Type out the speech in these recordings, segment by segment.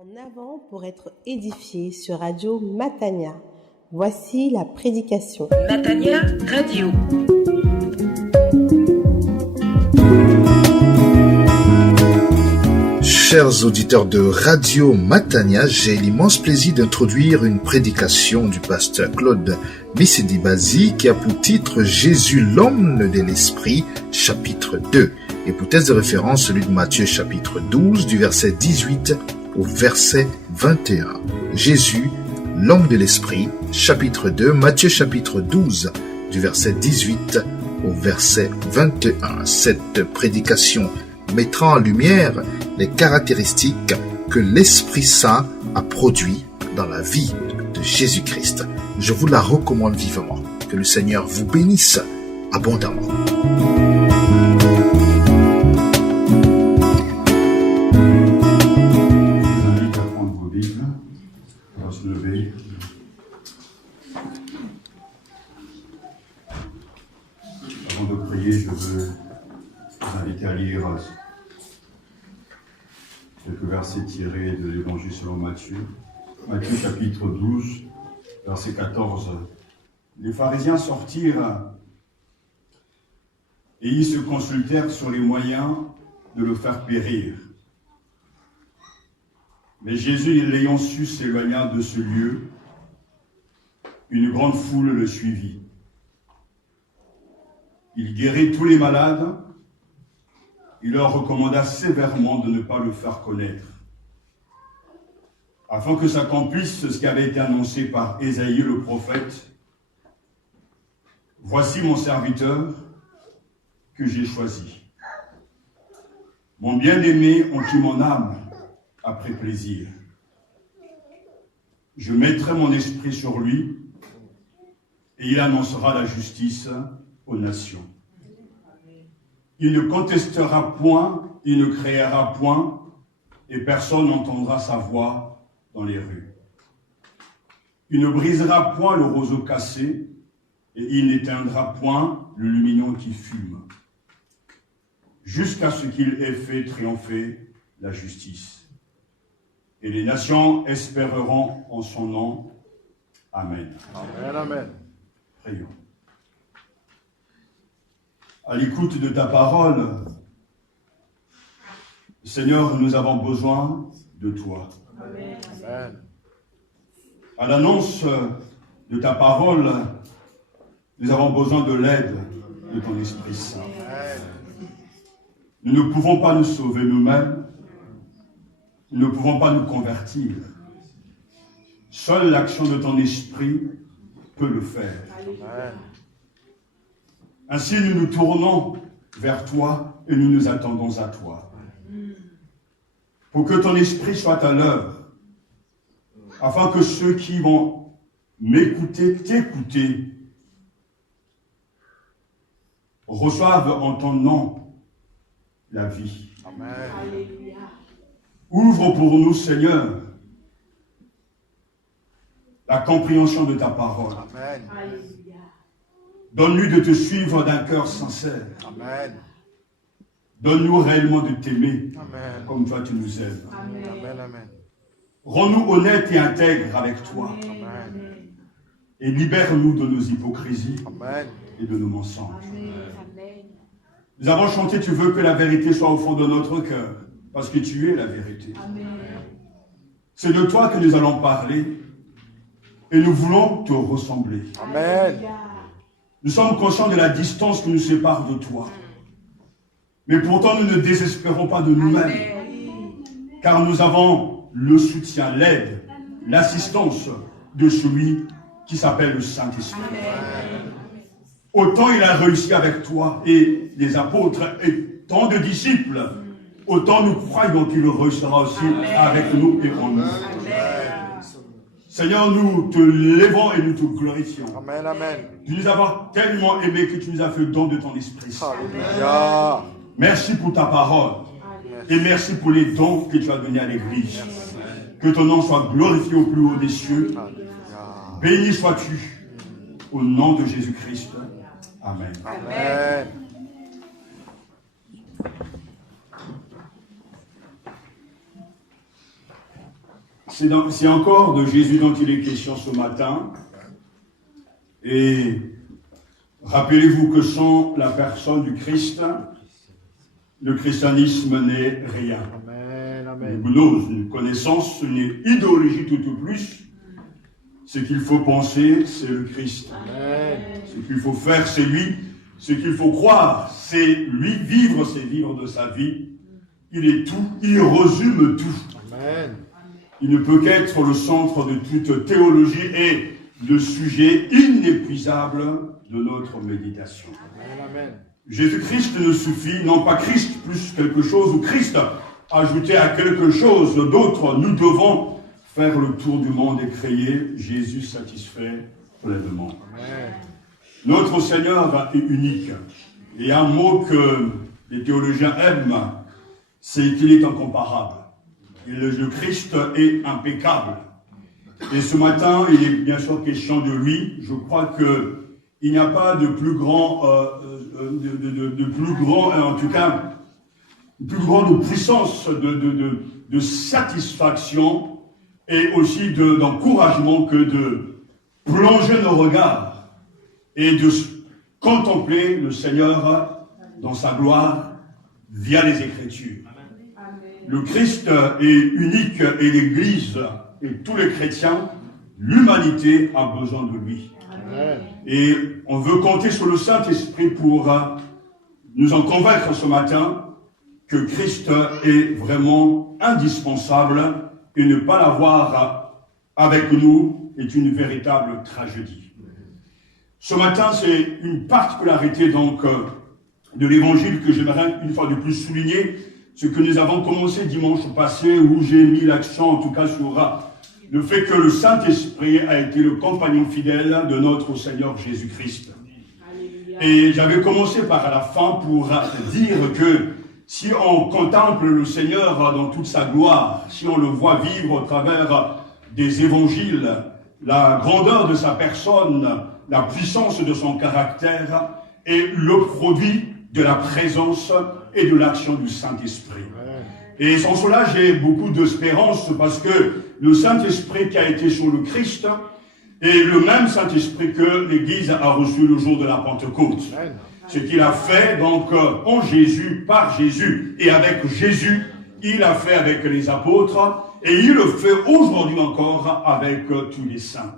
En avant pour être édifié sur Radio Matania. Voici la prédication. Matania Radio. Chers auditeurs de Radio Matania, j'ai l'immense plaisir d'introduire une prédication du pasteur Claude Missédi-Bazi qui a pour titre Jésus, l'homme de l'esprit, chapitre 2. Et pour texte de référence, celui de Matthieu, chapitre 12, du verset 18 au verset 21. Jésus, l'homme de l'esprit, chapitre 2, Matthieu, chapitre 12, du verset 18 au verset 21. Cette prédication mettra en lumière les caractéristiques que l'Esprit Saint a produit dans la vie de Jésus-Christ. Je vous la recommande vivement. Que le Seigneur vous bénisse abondamment. Avant de prier, je veux vous inviter à lire quelques versets tirés de l'Évangile selon Matthieu. Matthieu chapitre 12, verset 14. Les pharisiens sortirent et ils se consultèrent sur les moyens de le faire périr. Mais Jésus, l'ayant su, s'éloigna de ce lieu. Une grande foule le suivit. Il guérit tous les malades. Il leur recommanda sévèrement de ne pas le faire connaître, afin que s'accomplisse ce qui avait été annoncé par Ésaïe le prophète. « Voici mon serviteur que j'ai choisi, mon bien-aimé en qui mon âme a pris plaisir. Je mettrai mon esprit sur lui, et il annoncera la justice aux nations. Il ne contestera point, il ne créera point, et personne n'entendra sa voix dans les rues. Il ne brisera point le roseau cassé, et il n'éteindra point le lumineux qui fume, jusqu'à ce qu'il ait fait triompher la justice. Et les nations espéreront en son nom. Amen. Amen, amen. Prions. À l'écoute de ta parole, Seigneur, nous avons besoin de toi. Amen. À l'annonce de ta parole, nous avons besoin de l'aide de ton Esprit Saint. Nous ne pouvons pas nous sauver nous-mêmes. Nous ne pouvons pas nous convertir. Seule l'action de ton Esprit peut le faire. Amen. Ainsi, nous nous tournons vers toi et nous nous attendons à toi. Pour que ton esprit soit à l'œuvre, afin que ceux qui vont m'écouter, t'écouter, reçoivent en ton nom la vie. Amen. Ouvre pour nous, Seigneur, la compréhension de ta parole. Amen. Donne-nous de te suivre d'un cœur sincère. Amen. Donne-nous réellement de t'aimer Amen. comme toi tu nous aimes. Amen. Amen. Rends-nous honnêtes et intègres avec toi. Amen. Et libère-nous de nos hypocrisies Amen. et de nos mensonges. Nous avons chanté « Tu veux que la vérité soit au fond de notre cœur » parce que tu es la vérité. C'est de toi que nous allons parler et nous voulons te ressembler. Amen. Nous sommes conscients de la distance qui nous sépare de toi. Mais pourtant, nous ne désespérons pas de nous-mêmes. Car nous avons le soutien, l'aide, l'assistance de celui qui s'appelle le Saint-Esprit. Autant il a réussi avec toi et les apôtres et tant de disciples, autant nous croyons qu'il réussira aussi avec nous et en nous. Seigneur, nous te lèvons et nous te glorifions. Amen. Amen. Tu nous as tellement aimés que tu nous as fait don de ton Esprit Saint. Alléluia. Merci pour ta parole. Et merci pour les dons que tu as donnés à l'Église. Que ton nom soit glorifié au plus haut des cieux. Béni sois-tu au nom de Jésus-Christ. Amen. Amen. c'est encore de Jésus dont il est question ce matin. Et rappelez-vous que sans la personne du Christ, le christianisme n'est rien. Amen, amen. Une gnose, une connaissance, une idéologie tout au plus. Ce qu'il faut penser, c'est le Christ. Amen. Ce qu'il faut faire, c'est lui. Ce qu'il faut croire, c'est lui. Vivre, c'est vivre de sa vie. Il est tout, il résume tout. Amen. Il ne peut qu'être le centre de toute théologie et le sujet inépuisable de notre méditation. Amen, amen. Jésus-Christ ne suffit, non pas Christ plus quelque chose, ou Christ ajouté à quelque chose d'autre. Nous devons faire le tour du monde et créer Jésus satisfait pleinement. Amen. Notre Seigneur est unique. Et un mot que les théologiens aiment, c'est qu'il est incomparable. Le Christ est impeccable. Et ce matin, il est bien sûr question de lui. Je crois qu'il n'y a pas de plus grand, en tout cas, de plus grande puissance de satisfaction et aussi d'encouragement que de plonger nos regards et de contempler le Seigneur dans sa gloire via les Écritures. Le Christ est unique et l'Église et tous les chrétiens, l'humanité a besoin de lui. Amen. Et on veut compter sur le Saint-Esprit pour nous en convaincre ce matin que Christ est vraiment indispensable et ne pas l'avoir avec nous est une véritable tragédie. Ce matin, c'est une particularité donc de l'évangile que j'aimerais une fois de plus souligner, ce que nous avons commencé dimanche passé, où j'ai mis l'accent en tout cas sur le fait que le Saint-Esprit a été le compagnon fidèle de notre Seigneur Jésus-Christ. Et j'avais commencé par la fin pour dire que si on contemple le Seigneur dans toute sa gloire, si on le voit vivre au travers des évangiles, la grandeur de sa personne, la puissance de son caractère est le produit de la présence et de l'action du Saint-Esprit. Et sans cela, j'ai beaucoup d'espérance parce que le Saint-Esprit qui a été sur le Christ est le même Saint-Esprit que l'Église a reçu le jour de la Pentecôte. Ce qu'il a fait donc en Jésus, par Jésus et avec Jésus, il a fait avec les apôtres et il le fait aujourd'hui encore avec tous les saints.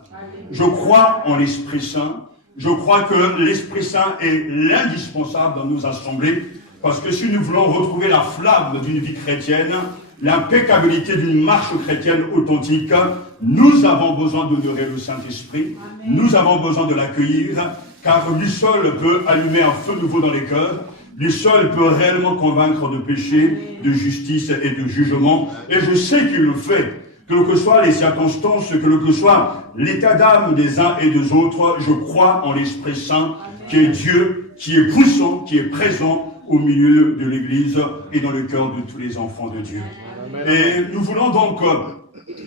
Je crois en l'Esprit Saint. Je crois que l'Esprit Saint est l'indispensable dans nos assemblées, parce que si nous voulons retrouver la flamme d'une vie chrétienne, l'impeccabilité d'une marche chrétienne authentique, nous avons besoin d'honorer le Saint-Esprit, nous avons besoin de l'accueillir, car lui seul peut allumer un feu nouveau dans les cœurs, lui seul peut réellement convaincre de péché, de justice et de jugement, et je sais qu'il le fait. Quelles que soient les circonstances, quel que soit l'état d'âme des uns et des autres, je crois en l'Esprit Saint, qui est Dieu, qui est puissant, qui est présent au milieu de l'Église et dans le cœur de tous les enfants de Dieu. Et nous voulons donc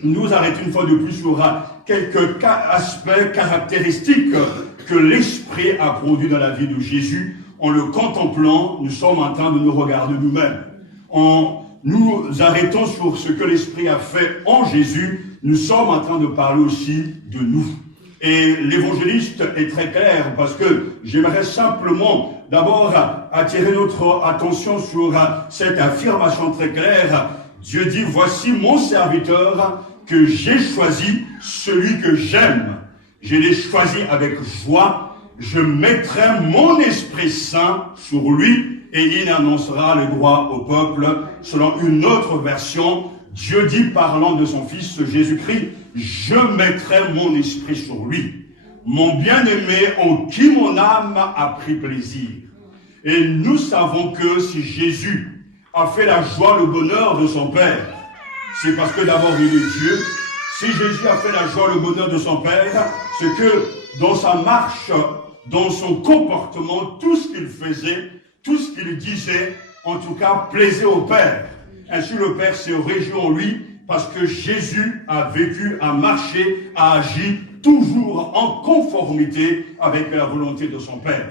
nous arrêter une fois de plus sur quelques aspects caractéristiques que l'Esprit a produit dans la vie de Jésus. En le contemplant, nous sommes en train de nous regarder nous-mêmes. Nous arrêtons sur ce que l'Esprit a fait en Jésus, nous sommes en train de parler aussi de nous. Et l'évangéliste est très clair parce que j'aimerais simplement d'abord attirer notre attention sur cette affirmation très claire. Dieu dit, voici mon serviteur que j'ai choisi, celui que j'aime. Je l'ai choisi avec joie. Je mettrai mon Esprit Saint sur lui et il annoncera le droit au peuple. Selon une autre version, Dieu dit, parlant de son Fils Jésus-Christ, je mettrai mon esprit sur lui, mon bien-aimé en qui mon âme a pris plaisir. Et nous savons que si Jésus a fait la joie, le bonheur de son Père, c'est parce que d'abord il est Dieu. Si Jésus a fait la joie, le bonheur de son Père, c'est que dans sa marche, dans son comportement, tout ce qu'il faisait, tout ce qu'il disait, en tout cas, plaisait au Père. Ainsi, le Père se réjouit en lui parce que Jésus a vécu, a marché, a agi toujours en conformité avec la volonté de son Père.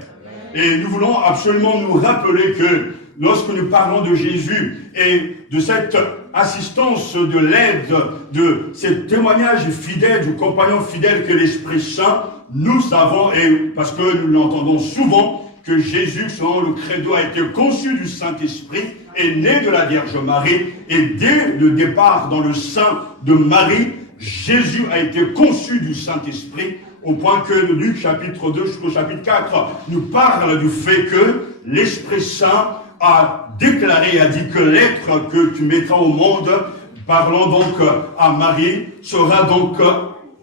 Et nous voulons absolument nous rappeler que lorsque nous parlons de Jésus et de cette assistance, de l'aide, de ces témoignages fidèles, du compagnon fidèle que l'Esprit Saint, nous savons, et parce que nous l'entendons souvent, que Jésus, selon le credo, a été conçu du Saint-Esprit, est né de la Vierge Marie, et dès le départ dans le sein de Marie, Jésus a été conçu du Saint-Esprit, au point que Luc chapitre 2 jusqu'au chapitre 4 nous parle du fait que l'Esprit Saint a déclaré, a dit que l'être que tu mettras au monde, parlant donc à Marie, sera donc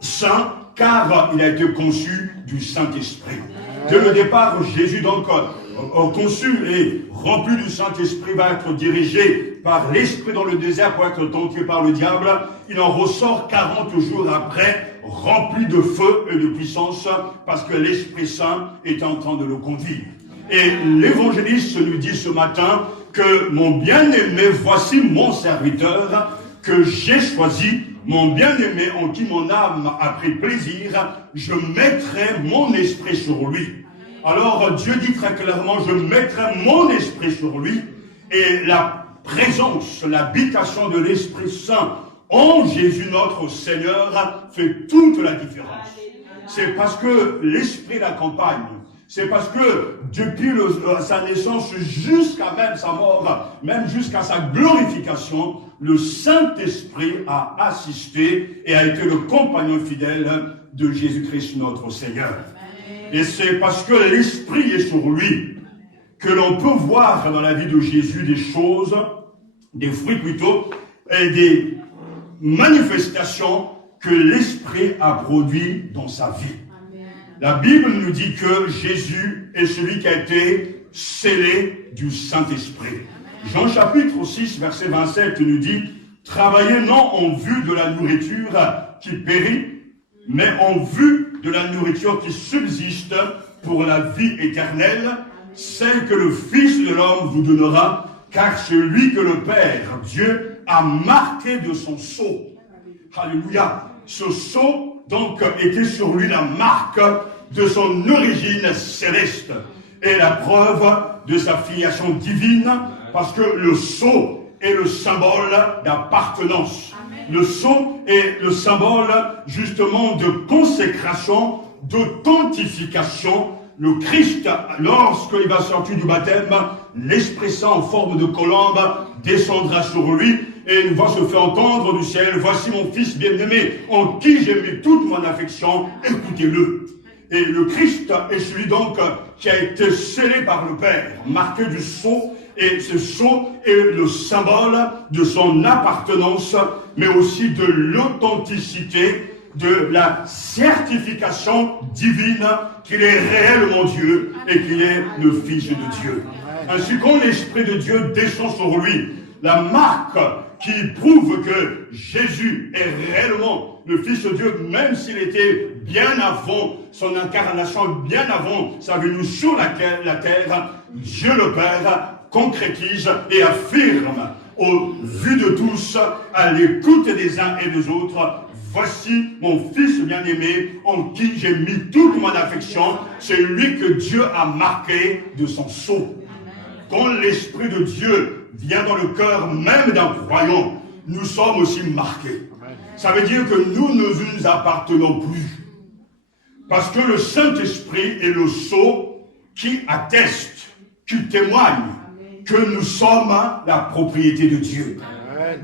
saint, car il a été conçu du Saint-Esprit. Dès le départ, Jésus donc conçu et rempli du Saint-Esprit va être dirigé par l'Esprit dans le désert pour être tenté par le diable. Il en ressort 40 jours après, rempli de feu et de puissance, parce que l'Esprit Saint est en train de le conduire. Et l'évangéliste nous dit ce matin que mon bien-aimé, voici mon serviteur que j'ai choisi, mon bien-aimé en qui mon âme a pris plaisir, je mettrai mon esprit sur lui. Alors Dieu dit très clairement, je mettrai mon esprit sur lui, et la présence, l'habitation de l'Esprit Saint en Jésus notre Seigneur fait toute la différence. C'est parce que l'Esprit l'accompagne. C'est parce que depuis sa naissance jusqu'à même sa mort, même jusqu'à sa glorification, le Saint-Esprit a assisté et a été le compagnon fidèle de Jésus-Christ notre Seigneur. Et c'est parce que l'Esprit est sur lui que l'on peut voir dans la vie de Jésus des choses, des fruits plutôt, et des manifestations que l'Esprit a produit dans sa vie. La Bible nous dit que Jésus est celui qui a été scellé du Saint-Esprit. Jean chapitre 6, verset 27 nous dit « Travaillez non en vue de la nourriture qui périt, mais en vue de la nourriture qui subsiste pour la vie éternelle, celle que le Fils de l'homme vous donnera, car celui que le Père, Dieu, a marqué de son sceau. » Alléluia. Ce sceau, donc, était sur lui la marque de son origine céleste et la preuve de sa filiation divine, parce que le sceau est le symbole d'appartenance. Le sceau est le symbole justement de consécration, d'authentification. Le Christ, lorsqu'il va sortir du baptême, l'Esprit Saint en forme de colombe descendra sur lui et il va se faire entendre du ciel. Voici mon fils bien-aimé, en qui j'ai mis toute mon affection, écoutez-le. Et le Christ est celui donc qui a été scellé par le Père, marqué du sceau, et ce sceau est le symbole de son appartenance, mais aussi de l'authenticité, de la certification divine qu'il est réellement Dieu et qu'il est le Fils de Dieu. Ainsi, quand l'Esprit de Dieu descend sur lui, la marque qui prouve que Jésus est réellement le Fils de Dieu, même s'il était bien avant son incarnation, bien avant sa venue sur la terre, Dieu le Père concrétise et affirme au vu de tous, à l'écoute des uns et des autres, voici mon fils bien-aimé en qui j'ai mis toute mon affection, c'est lui que Dieu a marqué de son sceau. Quand l'Esprit de Dieu vient dans le cœur même d'un croyant, nous sommes aussi marqués. Ça veut dire que nous ne nous appartenons plus. Parce que le Saint-Esprit est le sceau qui atteste, qui témoigne que nous sommes la propriété de Dieu.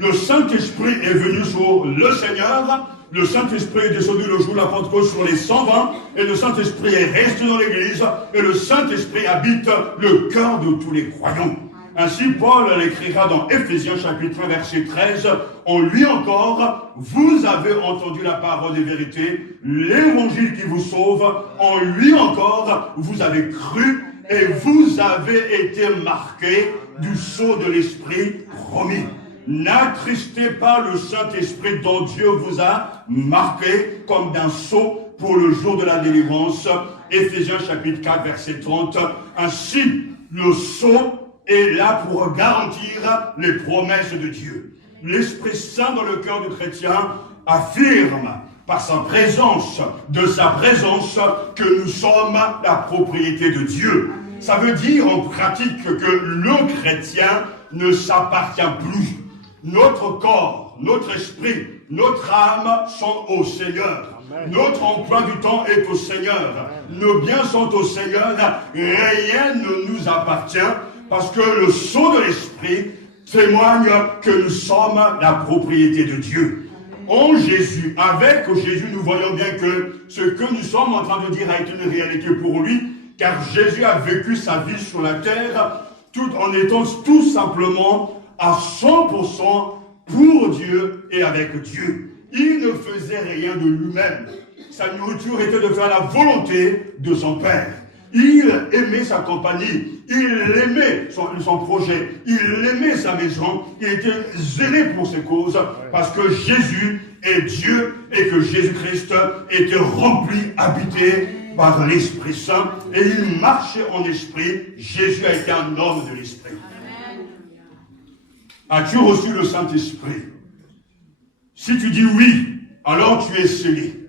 Le Saint-Esprit est venu sur le Seigneur, le Saint-Esprit est descendu le jour de la Pentecôte sur les 120, et le Saint-Esprit est resté dans l'Église, et le Saint-Esprit habite le cœur de tous les croyants. Ainsi, Paul l'écrira dans Éphésiens chapitre 1, verset 13, « En lui encore, vous avez entendu la parole des vérités, l'évangile qui vous sauve, en lui encore, vous avez cru, et vous avez été marqués du sceau de l'Esprit promis. » N'attristez pas le Saint-Esprit dont Dieu vous a marqué comme d'un sceau pour le jour de la délivrance. Éphésiens chapitre 4, verset 30. Ainsi, le sceau est là pour garantir les promesses de Dieu. L'Esprit Saint dans le cœur du chrétien affirme par sa présence, de sa présence, que nous sommes la propriété de Dieu. Ça veut dire en pratique que le chrétien ne s'appartient plus. notre corps, notre esprit, notre âme sont au Seigneur. Amen. Notre emploi du temps est au Seigneur. Amen. Nos biens sont au Seigneur. Rien ne nous appartient parce que le sceau de l'esprit témoigne que nous sommes la propriété de Dieu. En Jésus, avec Jésus, nous voyons bien que ce que nous sommes en train de dire a été une réalité pour lui, car Jésus a vécu sa vie sur la terre tout en étant tout simplement à 100% pour Dieu et avec Dieu. Il ne faisait rien de lui-même. Sa nourriture était de faire la volonté de son Père. Il aimait sa compagnie, il aimait son projet, il aimait sa maison, il était zélé pour ses causes, parce que Jésus est Dieu et que Jésus-Christ était rempli, habité par l'Esprit Saint, et il marchait en esprit. Jésus a été un homme de l'Esprit. As-tu reçu le Saint-Esprit? Si tu dis oui, alors tu es scellé.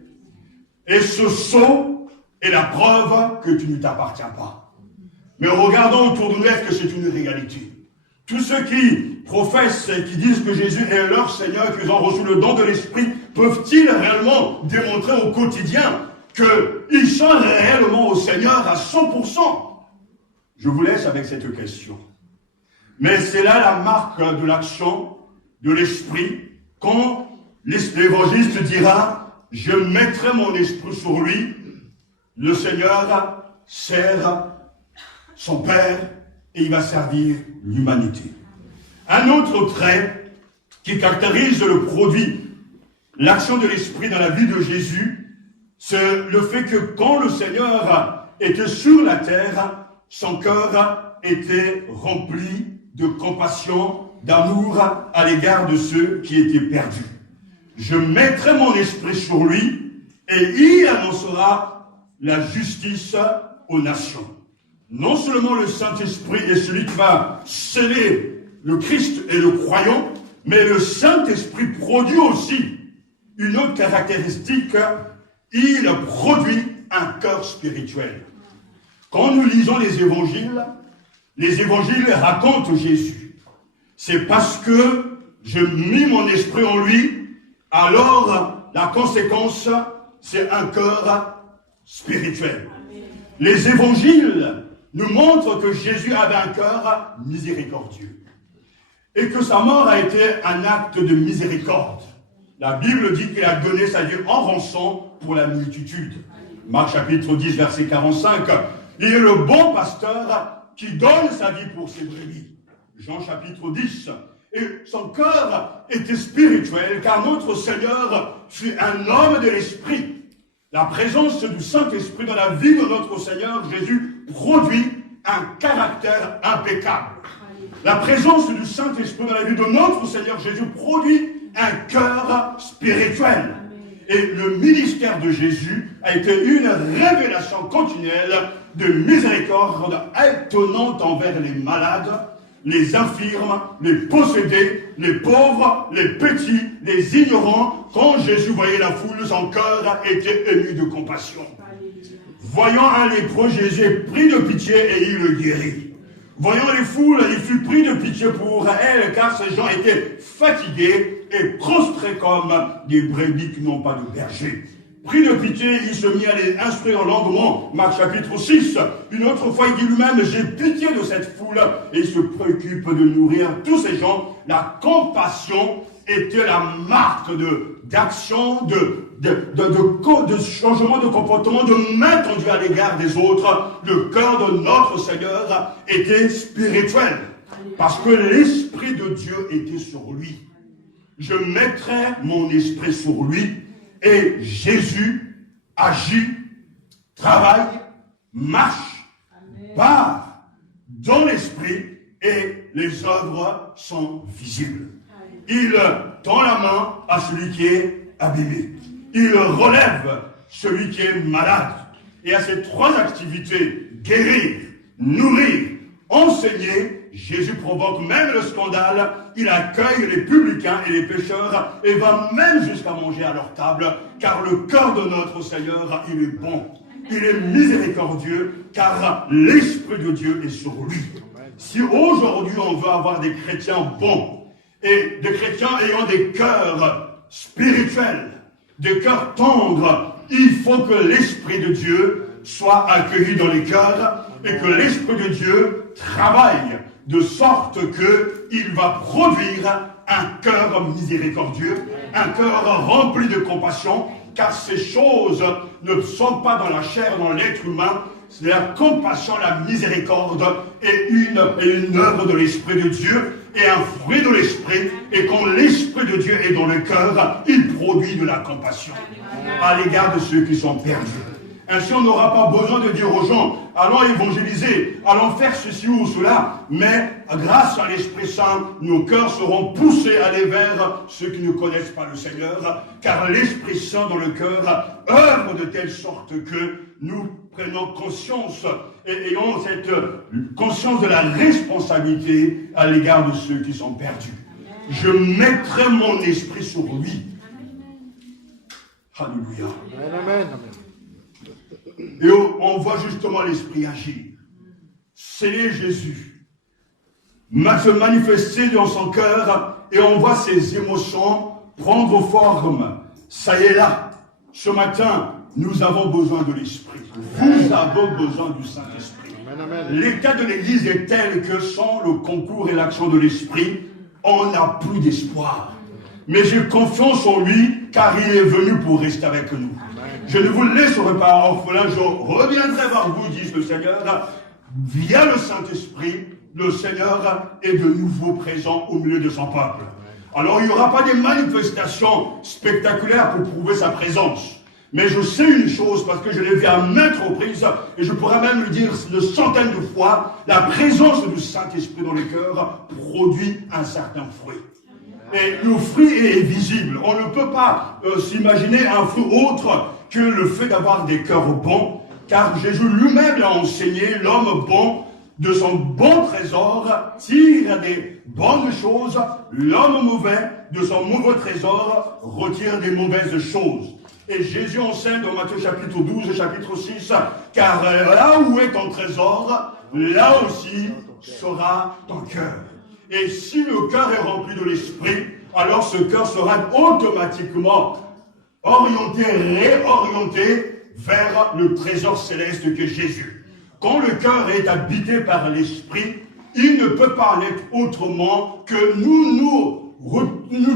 Et ce sceau est la preuve que tu ne t'appartiens pas. Mais regardons autour de nous, est-ce que c'est une réalité? Tous ceux qui professent et qui disent que Jésus est leur Seigneur, qu'ils ont reçu le don de l'Esprit, peuvent-ils réellement démontrer au quotidien qu'ils sont réellement au Seigneur à 100%? Je vous laisse avec cette question. Mais c'est là la marque de l'action de l'Esprit, quand l'évangéliste dira « Je mettrai mon esprit sur lui », le Seigneur sert son Père et il va servir l'humanité. Un autre trait qui caractérise le produit, l'action de l'Esprit dans la vie de Jésus, c'est le fait que quand le Seigneur était sur la terre, son cœur était rempli de compassion, d'amour à l'égard de ceux qui étaient perdus. Je mettrai mon esprit sur lui et il annoncera la justice aux nations. Non seulement le Saint-Esprit est celui qui va sceller le Christ et le croyant, mais le Saint-Esprit produit aussi une autre caractéristique, il produit un cœur spirituel. Quand nous lisons les évangiles racontent Jésus. C'est parce que je mis mon esprit en lui, alors la conséquence, c'est un cœur spirituel. Les évangiles nous montrent que Jésus avait un cœur miséricordieux et que sa mort a été un acte de miséricorde. La Bible dit qu'il a donné sa vie en rançon pour la multitude. Marc chapitre 10, verset 45. Il est le bon pasteur qui donne sa vie pour ses brebis. Jean chapitre 10. Et son cœur était spirituel, car notre Seigneur fut un homme de l'esprit. La présence du Saint-Esprit dans la vie de notre Seigneur Jésus produit un caractère impeccable. La présence du Saint-Esprit dans la vie de notre Seigneur Jésus produit un cœur spirituel. Et le ministère de Jésus a été une révélation continuelle de miséricorde étonnante envers les malades, les infirmes, les possédés, les pauvres, les petits, les ignorants. Quand Jésus voyait la foule, son cœur était ému de compassion. Voyant un lépreux, Jésus est pris de pitié et il le guérit. Voyant les foules, il fut pris de pitié pour elles, car ces gens étaient fatigués et prostrés comme des brebis qui n'ont pas de berger. Pris de pitié, il se mit à les instruire longuement. Marc chapitre 6. Une autre fois, il dit lui-même, j'ai pitié de cette foule. Et il se préoccupe de nourrir tous ces gens. La compassion était la marque d'action, de changement de comportement, de main tendue à l'égard des autres. Le cœur de notre Seigneur était spirituel. Parce que l'Esprit de Dieu était sur lui. Je mettrai mon esprit sur lui. Et Jésus agit, travaille, marche, part dans l'esprit et les œuvres sont visibles. Il tend la main à celui qui est abîmé. Il relève celui qui est malade. Et à ces trois activités, guérir, nourrir, enseigner, Jésus provoque même le scandale, il accueille les publicains et les pécheurs et va même jusqu'à manger à leur table, car le cœur de notre Seigneur, il est bon, il est miséricordieux, car l'Esprit de Dieu est sur lui. Si aujourd'hui on veut avoir des chrétiens bons, Et des chrétiens ayant des cœurs spirituels, des cœurs tendres, il faut que l'Esprit de Dieu soit accueilli dans les cœurs et que l'Esprit de Dieu travaille de sorte qu'il va produire un cœur miséricordieux, un cœur rempli de compassion, car ces choses ne sont pas dans la chair, dans l'être humain. C'est la compassion, la miséricorde et une œuvre de l'Esprit de Dieu et un fruit de l'Esprit. Et quand l'Esprit de Dieu est dans le cœur, il produit de la compassion à l'égard de ceux qui sont perdus. Ainsi, on n'aura pas besoin de dire aux gens, allons évangéliser, allons faire ceci ou cela, mais grâce à l'Esprit Saint, nos cœurs seront poussés à aller vers ceux qui ne connaissent pas le Seigneur, car l'Esprit Saint dans le cœur œuvre de telle sorte que nous prenons conscience et ayons cette conscience de la responsabilité à l'égard de ceux qui sont perdus. Je mettrai mon esprit sur lui. Alléluia. Amen. Et on voit justement l'Esprit agir. C'est Jésus. Se manifester dans son cœur et on voit ses émotions prendre forme. Ça y est là. Ce matin, nous avons besoin de l'Esprit. Vous avez besoin du Saint-Esprit. L'état de l'Église est tel que sans le concours et l'action de l'Esprit, on n'a plus d'espoir. Mais j'ai confiance en lui car il est venu pour rester avec nous. Je ne vous laisserai pas orphelin, je reviendrai vers vous, dit le Seigneur. Via le Saint-Esprit, le Seigneur est de nouveau présent au milieu de son peuple. Alors il n'y aura pas des manifestations spectaculaires pour prouver sa présence. Mais je sais une chose, parce que je l'ai vu à maintes reprises, et je pourrais même le dire de centaines de fois, la présence du Saint-Esprit dans les cœurs produit un certain fruit. Et le fruit est visible. On ne peut pas s'imaginer un fruit autre que le fait d'avoir des cœurs bons, car Jésus lui-même l'a enseigné, l'homme bon, de son bon trésor, tire des bonnes choses, l'homme mauvais, de son mauvais trésor, retire des mauvaises choses. Et Jésus enseigne dans Matthieu chapitre 12 et chapitre 6, car là où est ton trésor, là aussi sera ton cœur. Et si le cœur est rempli de l'Esprit, alors ce cœur sera automatiquement orienté, réorienté vers le trésor céleste que Jésus. Quand le cœur est habité par l'Esprit, il ne peut pas l'être autrement que nous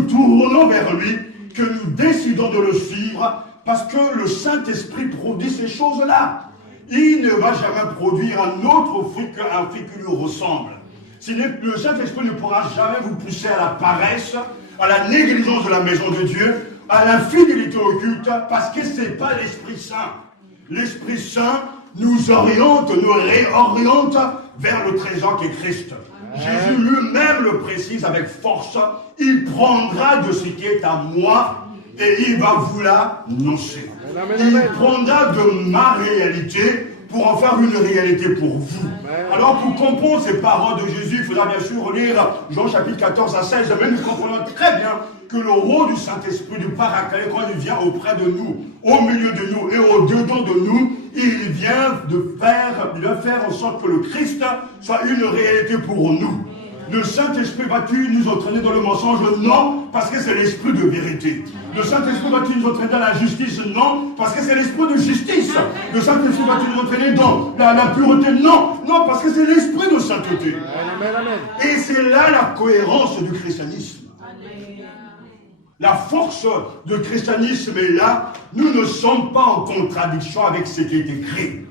tournons vers lui, que nous décidons de le suivre, parce que le Saint-Esprit produit ces choses-là. Il ne va jamais produire un autre fruit qu'un fruit qui lui ressemble. Le Saint-Esprit ne pourra jamais vous pousser à la paresse, à la négligence de la maison de Dieu, à l'infidélité au culte, parce que ce n'est pas l'Esprit Saint. L'Esprit Saint nous oriente, nous réoriente vers le trésor qui est Christ. Jésus lui-même le précise avec force, il prendra de ce qui est à moi et il va vous l'annoncer. Il prendra de ma réalité pour en faire une réalité pour vous. Alors pour comprendre ces paroles de Jésus, il faudra bien sûr lire Jean chapitre 14 à 16, mais nous comprenons très bien que le rôle du Saint-Esprit, du Paraclet, quand il vient auprès de nous, au milieu de nous et au-dedans de nous, il vient de faire en sorte que le Christ soit une réalité pour nous. Le Saint-Esprit va-t-il nous entraîner dans le mensonge? Non, parce que c'est l'esprit de vérité. Le Saint-Esprit va-t-il nous entraîner dans la justice? Non, parce que c'est l'esprit de justice. Le Saint-Esprit va-t-il nous entraîner dans la pureté? Non, parce que c'est l'esprit de sainteté. Et c'est là la cohérence du christianisme. La force du christianisme est là. Nous ne sommes pas en contradiction avec ce qui est écrit.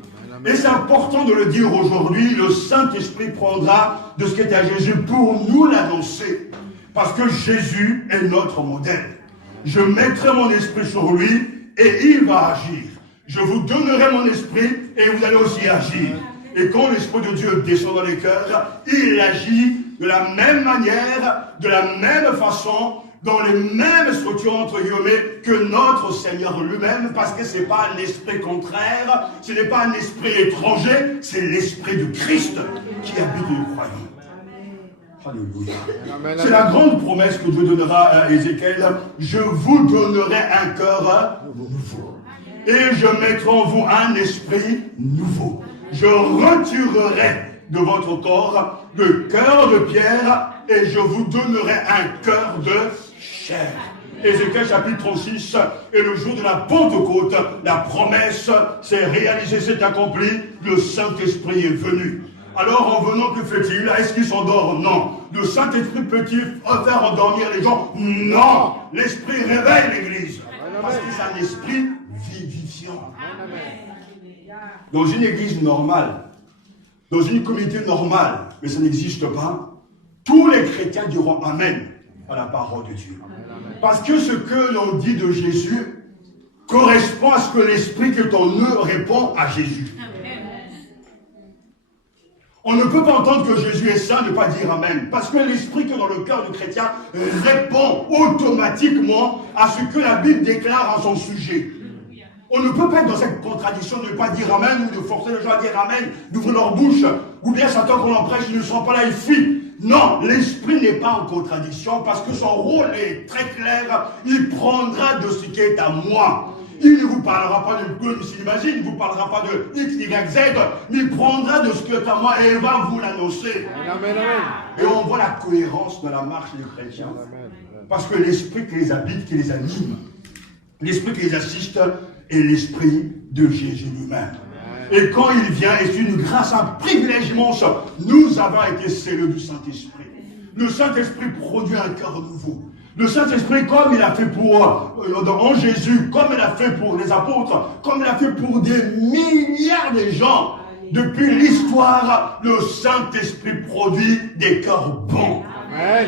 Et c'est important de le dire aujourd'hui, le Saint-Esprit prendra de ce qui est à Jésus pour nous l'annoncer. Parce que Jésus est notre modèle. Je mettrai mon esprit sur lui et il va agir. Je vous donnerai mon esprit et vous allez aussi agir. Et quand l'Esprit de Dieu descend dans les cœurs, il agit de la même manière, de la même façon, dans les mêmes structures entre guillemets que notre Seigneur lui-même, parce que ce n'est pas un esprit contraire, ce n'est pas un esprit étranger, c'est l'esprit de Christ qui habite les croyants. Alléluia. C'est la grande promesse que Dieu donnera à Ézéchiel. Je vous donnerai un cœur nouveau. Et je mettrai en vous un esprit nouveau. Je retirerai de votre corps le cœur de pierre et je vous donnerai un cœur de chair. Ézéchiel chapitre 36, et le jour de la Pentecôte, la promesse s'est réalisée, s'est accomplie, le Saint-Esprit est venu. Alors en venant, que fait-il? Est-ce qu'il s'endort? Non. Le Saint-Esprit peut-il faire endormir les gens? Non. L'Esprit réveille l'Église. Parce que c'est un esprit vivifiant. Dans une église normale, dans une communauté normale, mais ça n'existe pas, tous les chrétiens diront Amen à la parole de Dieu. Parce que ce que l'on dit de Jésus correspond à ce que l'Esprit qui est en eux répond à Jésus. On ne peut pas entendre que Jésus est saint, ne pas dire Amen. Parce que l'Esprit qui est dans le cœur du chrétien répond automatiquement à ce que la Bible déclare en son sujet. On ne peut pas être dans cette contradiction de ne pas dire Amen ou de forcer les gens à dire Amen, d'ouvrir leur bouche, ou bien s'attendre qu'on en prêche, ils ne seront pas là, ils fuient. Non, l'Esprit n'est pas en contradiction parce que son rôle est très clair. Il prendra de ce qui est à moi. Il ne vous parlera pas de Claude Missilibasi, il ne vous parlera pas de X, Y, Z, mais il prendra de ce qui est à moi et il va vous l'annoncer. Amen, amen. Et on voit la cohérence de la marche des chrétiens. Parce que l'Esprit qui les habite, qui les anime, l'Esprit qui les assiste est l'Esprit de Jésus lui-même. Et quand il vient, et c'est une grâce, un privilège immense, nous avons été scellés du Saint-Esprit. Le Saint-Esprit produit un cœur nouveau. Le Saint-Esprit, comme il a fait en Jésus, comme il a fait pour les apôtres, comme il a fait pour des milliards de gens, depuis l'histoire, le Saint-Esprit produit des cœurs bons. Amen.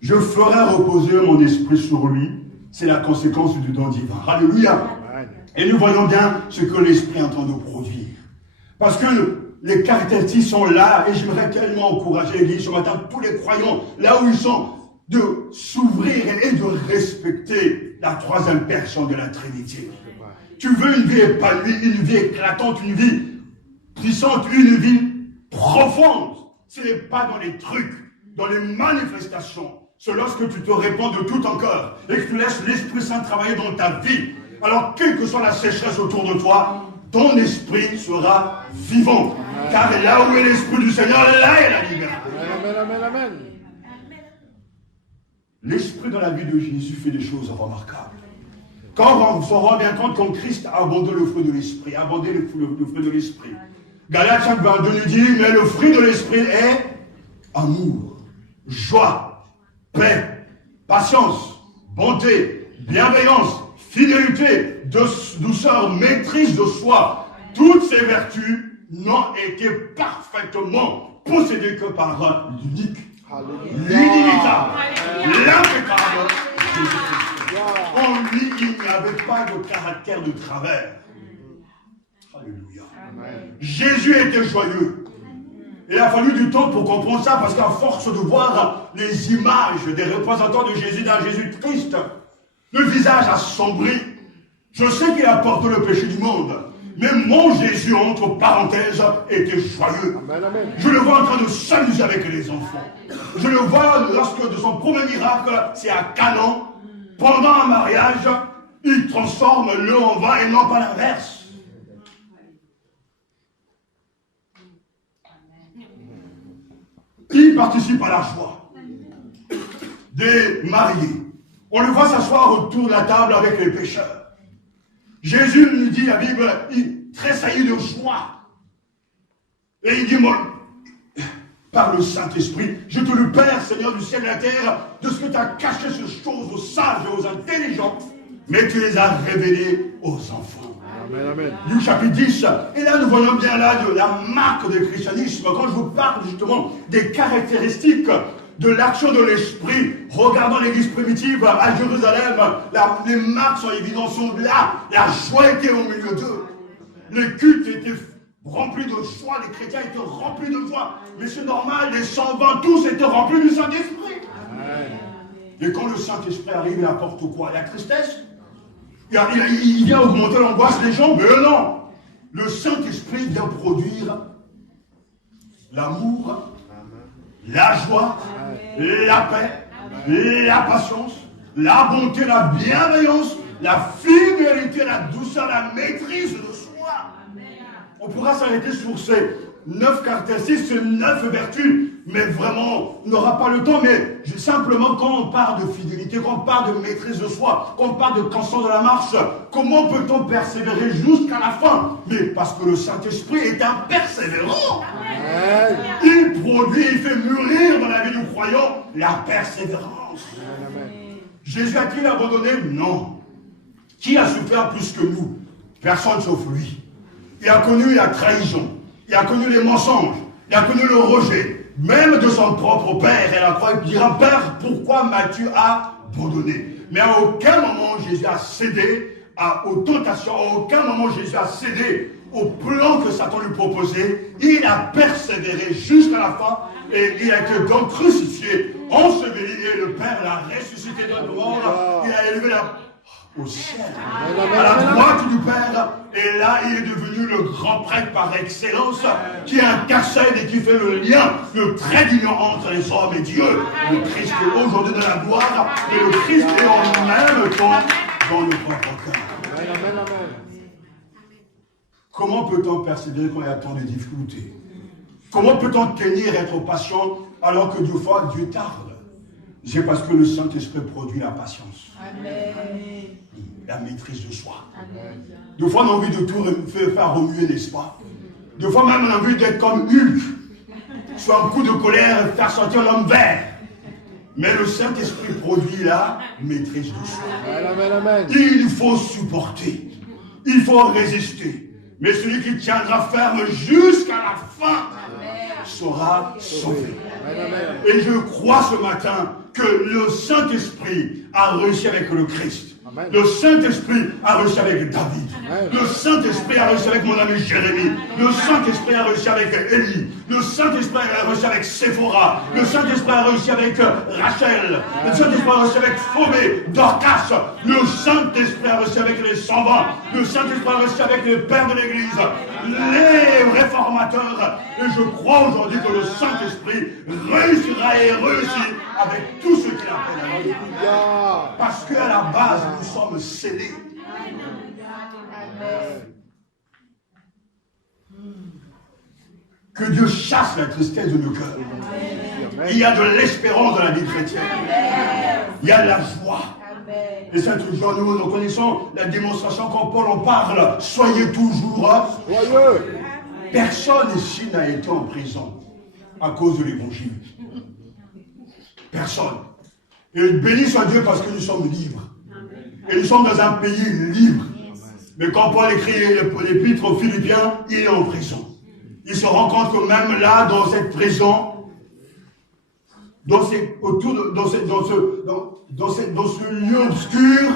Je ferai reposer mon esprit sur lui. C'est la conséquence du don divin. Alléluia. Et nous voyons bien ce que l'Esprit est en train de produire. Parce que les caractéristiques sont là, et j'aimerais tellement encourager l'Église ce matin, tous les croyants, là où ils sont, de s'ouvrir et de respecter la troisième personne de la Trinité. Tu veux une vie épanouie, une vie éclatante, une vie puissante, une vie profonde. Ce n'est pas dans les trucs, dans les manifestations. C'est lorsque tu te répands de tout ton cœur et que tu laisses l'Esprit Saint travailler dans ta vie. Alors, quelle que soit la sécheresse autour de toi, ton esprit sera vivant. Car là où est l'Esprit du Seigneur, là est la liberté. Amen, amen, amen. L'Esprit dans la vie de Jésus fait des choses remarquables. Quand on se rend bien compte quand Christ a abandonné le fruit de l'Esprit, abandonné le fruit de l'Esprit. Galates 5:22 nous dit, mais le fruit de l'Esprit est amour, joie, paix, patience, bonté, bienveillance, fidélité, douceur, maîtrise de soi. Toutes ces vertus n'ont été parfaitement possédées que par l'unique, l'inimitable, l'impeccable Jésus-Christ. En lui, il n'y avait pas de caractère de travers. Alléluia. Jésus était joyeux. Il a fallu du temps pour comprendre ça, parce qu'à force de voir les images des représentants de Jésus d'un Jésus triste, le visage assombri, je sais qu'il apporte le péché du monde, mais mon Jésus, entre parenthèses, était joyeux. Amen, amen. Je le vois en train de s'amuser avec les enfants. Je le vois lorsque de son premier miracle, c'est à Canaan, pendant un mariage, il transforme l'eau en vin et non pas l'inverse. Il participe à la joie des mariés. On le voit s'asseoir autour de la table avec les pécheurs. Jésus nous dit, la Bible, il tressaillit de joie. Et il dit, moi, par le Saint-Esprit, je te le père, Seigneur du ciel et de la terre, de ce que tu as caché ces choses aux sages et aux intelligents, mais tu les as révélées aux enfants. Amen, amen. Luc chapitre 10, et là nous voyons bien là de la marque du christianisme, quand je vous parle justement des caractéristiques de l'action de l'esprit, regardant l'église primitive à Jérusalem, les marques sont évidentes, sont là, la joie était au milieu d'eux, les cultes étaient remplis de joie, les chrétiens étaient remplis de joie, mais c'est normal, les 120 tous étaient remplis du Saint-Esprit. Et quand le Saint-Esprit arrive, il apporte quoi? La tristesse? Il vient augmenter l'angoisse des gens, mais non. Le Saint-Esprit vient produire l'amour, la joie, la paix, la patience, la bonté, la bienveillance, la fidélité, la douceur, la maîtrise de soi. On On pourra s'arrêter sur ces 9 caractéristiques, ces 9 vertus, mais vraiment, on n'aura pas le temps. Mais simplement, quand on parle de fidélité, quand on parle de maîtrise de soi, quand on parle de conscience de la marche, comment peut-on persévérer jusqu'à la fin? Mais parce que le Saint-Esprit est un persévérant. Il produit, il fait mûrir dans la vie du croyant la persévérance. Jésus a-t-il abandonné? Non. Qui a souffert plus que nous? Personne sauf lui. Il a connu la trahison, il a connu les mensonges, il a connu le rejet, même de son propre père. Et la croix, il dira, Père, pourquoi m'as-tu abandonné? Mais à aucun moment Jésus a cédé aux tentations, à aucun moment Jésus a cédé au plan que Satan lui proposait. Il a persévéré jusqu'à la fin et il a été donc crucifié, enseveli, et le Père l'a ressuscité de mort. Il a élevé au ciel, à la droite du Père, et là il est devenu le grand prêtre par excellence, qui intercède et qui fait le lien, le trait d'union entre les hommes et Dieu. Le Christ est aujourd'hui dans la gloire, et le Christ est en même temps dans le propre cœur. Comment peut-on persévérer quand il y a tant de difficultés? Comment peut-on tenir, être patient alors que des fois Dieu tarde? C'est parce que le Saint-Esprit produit la patience. Amen. La maîtrise de soi. Amen. Des fois, on a envie de tout faire remuer, n'est-ce pas? Des fois, même, on a envie d'être comme Hulk. Soit un coup de colère, faire sortir l'homme vert. Mais le Saint-Esprit produit la maîtrise de soi. Amen, amen. Il faut supporter. Il faut résister. Mais celui qui tiendra ferme jusqu'à la fin sera sauvé. Et je crois ce matin que le Saint-Esprit a réussi avec le Christ. Amen. Le Saint-Esprit a réussi avec David. Amen. Le Saint-Esprit a réussi avec mon ami Jérémie. Le Saint-Esprit a réussi avec Élie. Le Saint-Esprit a réussi avec Séphora. Le Saint-Esprit a réussi avec Rachel. Le Saint-Esprit a réussi avec Phobé, Dorcas. Le Saint-Esprit a réussi avec les 120. Le Saint-Esprit a réussi avec les pères de l'Église, les réformateurs. Et je crois aujourd'hui que le Saint-Esprit réussira et réussit avec tout ce qu'il appelle à lui. Parce qu'à la base, nous sommes scellés. Que Dieu chasse la tristesse de nos cœurs. Il y a de l'espérance dans la vie chrétienne. Il y a de la joie. Et Saint Jean, nous connaissons la démonstration quand Paul en parle. Soyez toujours joyeux. Personne ici n'a été en prison à cause de l'évangile. Personne. Et béni soit Dieu parce que nous sommes libres. Et nous sommes dans un pays libre. Mais quand Paul écrit l'épître aux Philippiens, il est en prison. Il se rend compte que même là, dans cette prison, dans ce lieu obscur,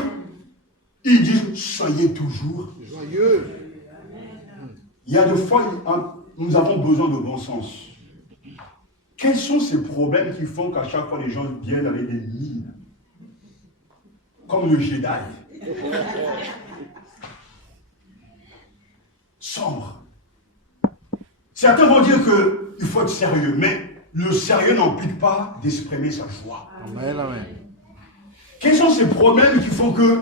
il dit, soyez toujours joyeux. Il y a des fois, nous avons besoin de bon sens. Quels sont ces problèmes qui font qu'à chaque fois les gens viennent avec des mines? Comme le Jedi. Sombre. Certains vont dire qu'il faut être sérieux, mais le sérieux n'empêche pas d'exprimer sa joie. Amen, amen. Quels sont ces problèmes qui font que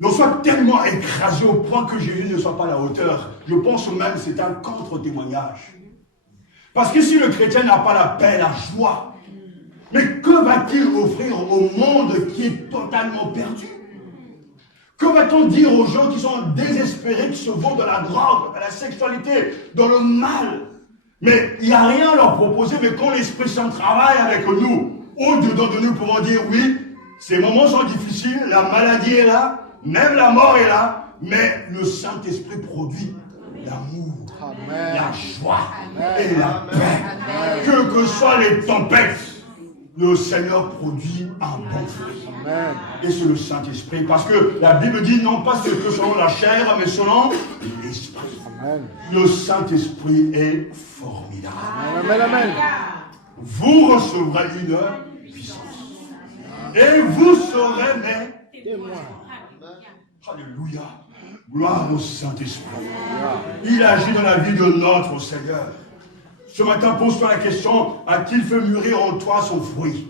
l'on soit tellement écrasé au point que Jésus ne soit pas à la hauteur? Je pense même que c'est un contre-témoignage. Parce que si le chrétien n'a pas la paix, la joie, mais que va-t-il offrir au monde qui est totalement perdu? Que va-t-on dire aux gens qui sont désespérés, qui se vont dans la drogue, dans la sexualité, dans le mal? Mais il n'y a rien à leur proposer, mais quand l'Esprit Saint travaille avec nous, au-dedans de nous, pouvons dire oui, ces moments sont difficiles, la maladie est là, même la mort est là, mais le Saint-Esprit produit l'amour, la joie et la paix. Que soient les tempêtes, le Seigneur produit un bon fruit. Amen. Et c'est le Saint-Esprit. Parce que la Bible dit non pas selon la chair, mais selon l'Esprit. Le Saint-Esprit est formidable. Amen, amen. Vous recevrez une puissance. Et vous serez mes témoins. Alléluia. Gloire au Saint-Esprit. Il agit dans la vie de notre Seigneur. Ce matin, pose-toi la question, a-t-il fait mûrir en toi son fruit?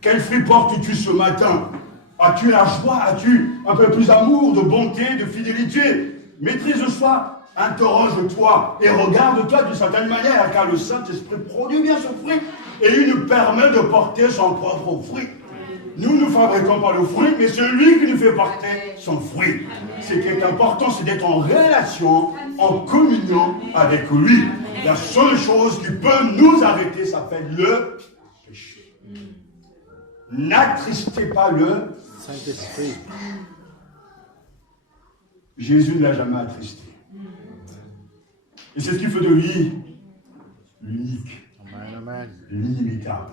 Quel fruit portes-tu ce matin? As-tu la joie? As-tu un peu plus d'amour, de bonté, de fidélité? Maîtrise de soi. interroge-toi et regarde-toi d'une certaine manière, car le Saint-Esprit produit bien son fruit et il nous permet de porter son propre fruit. Nous ne fabriquons pas le fruit, mais c'est lui qui nous fait porter son fruit. Ce qui est important, c'est d'être en relation, en communion avec lui. La seule chose qui peut nous arrêter s'appelle le péché. N'attristez pas le Saint-Esprit. Jésus ne l'a jamais attristé. Et c'est ce qui fait de lui l'unique, l'inimitable.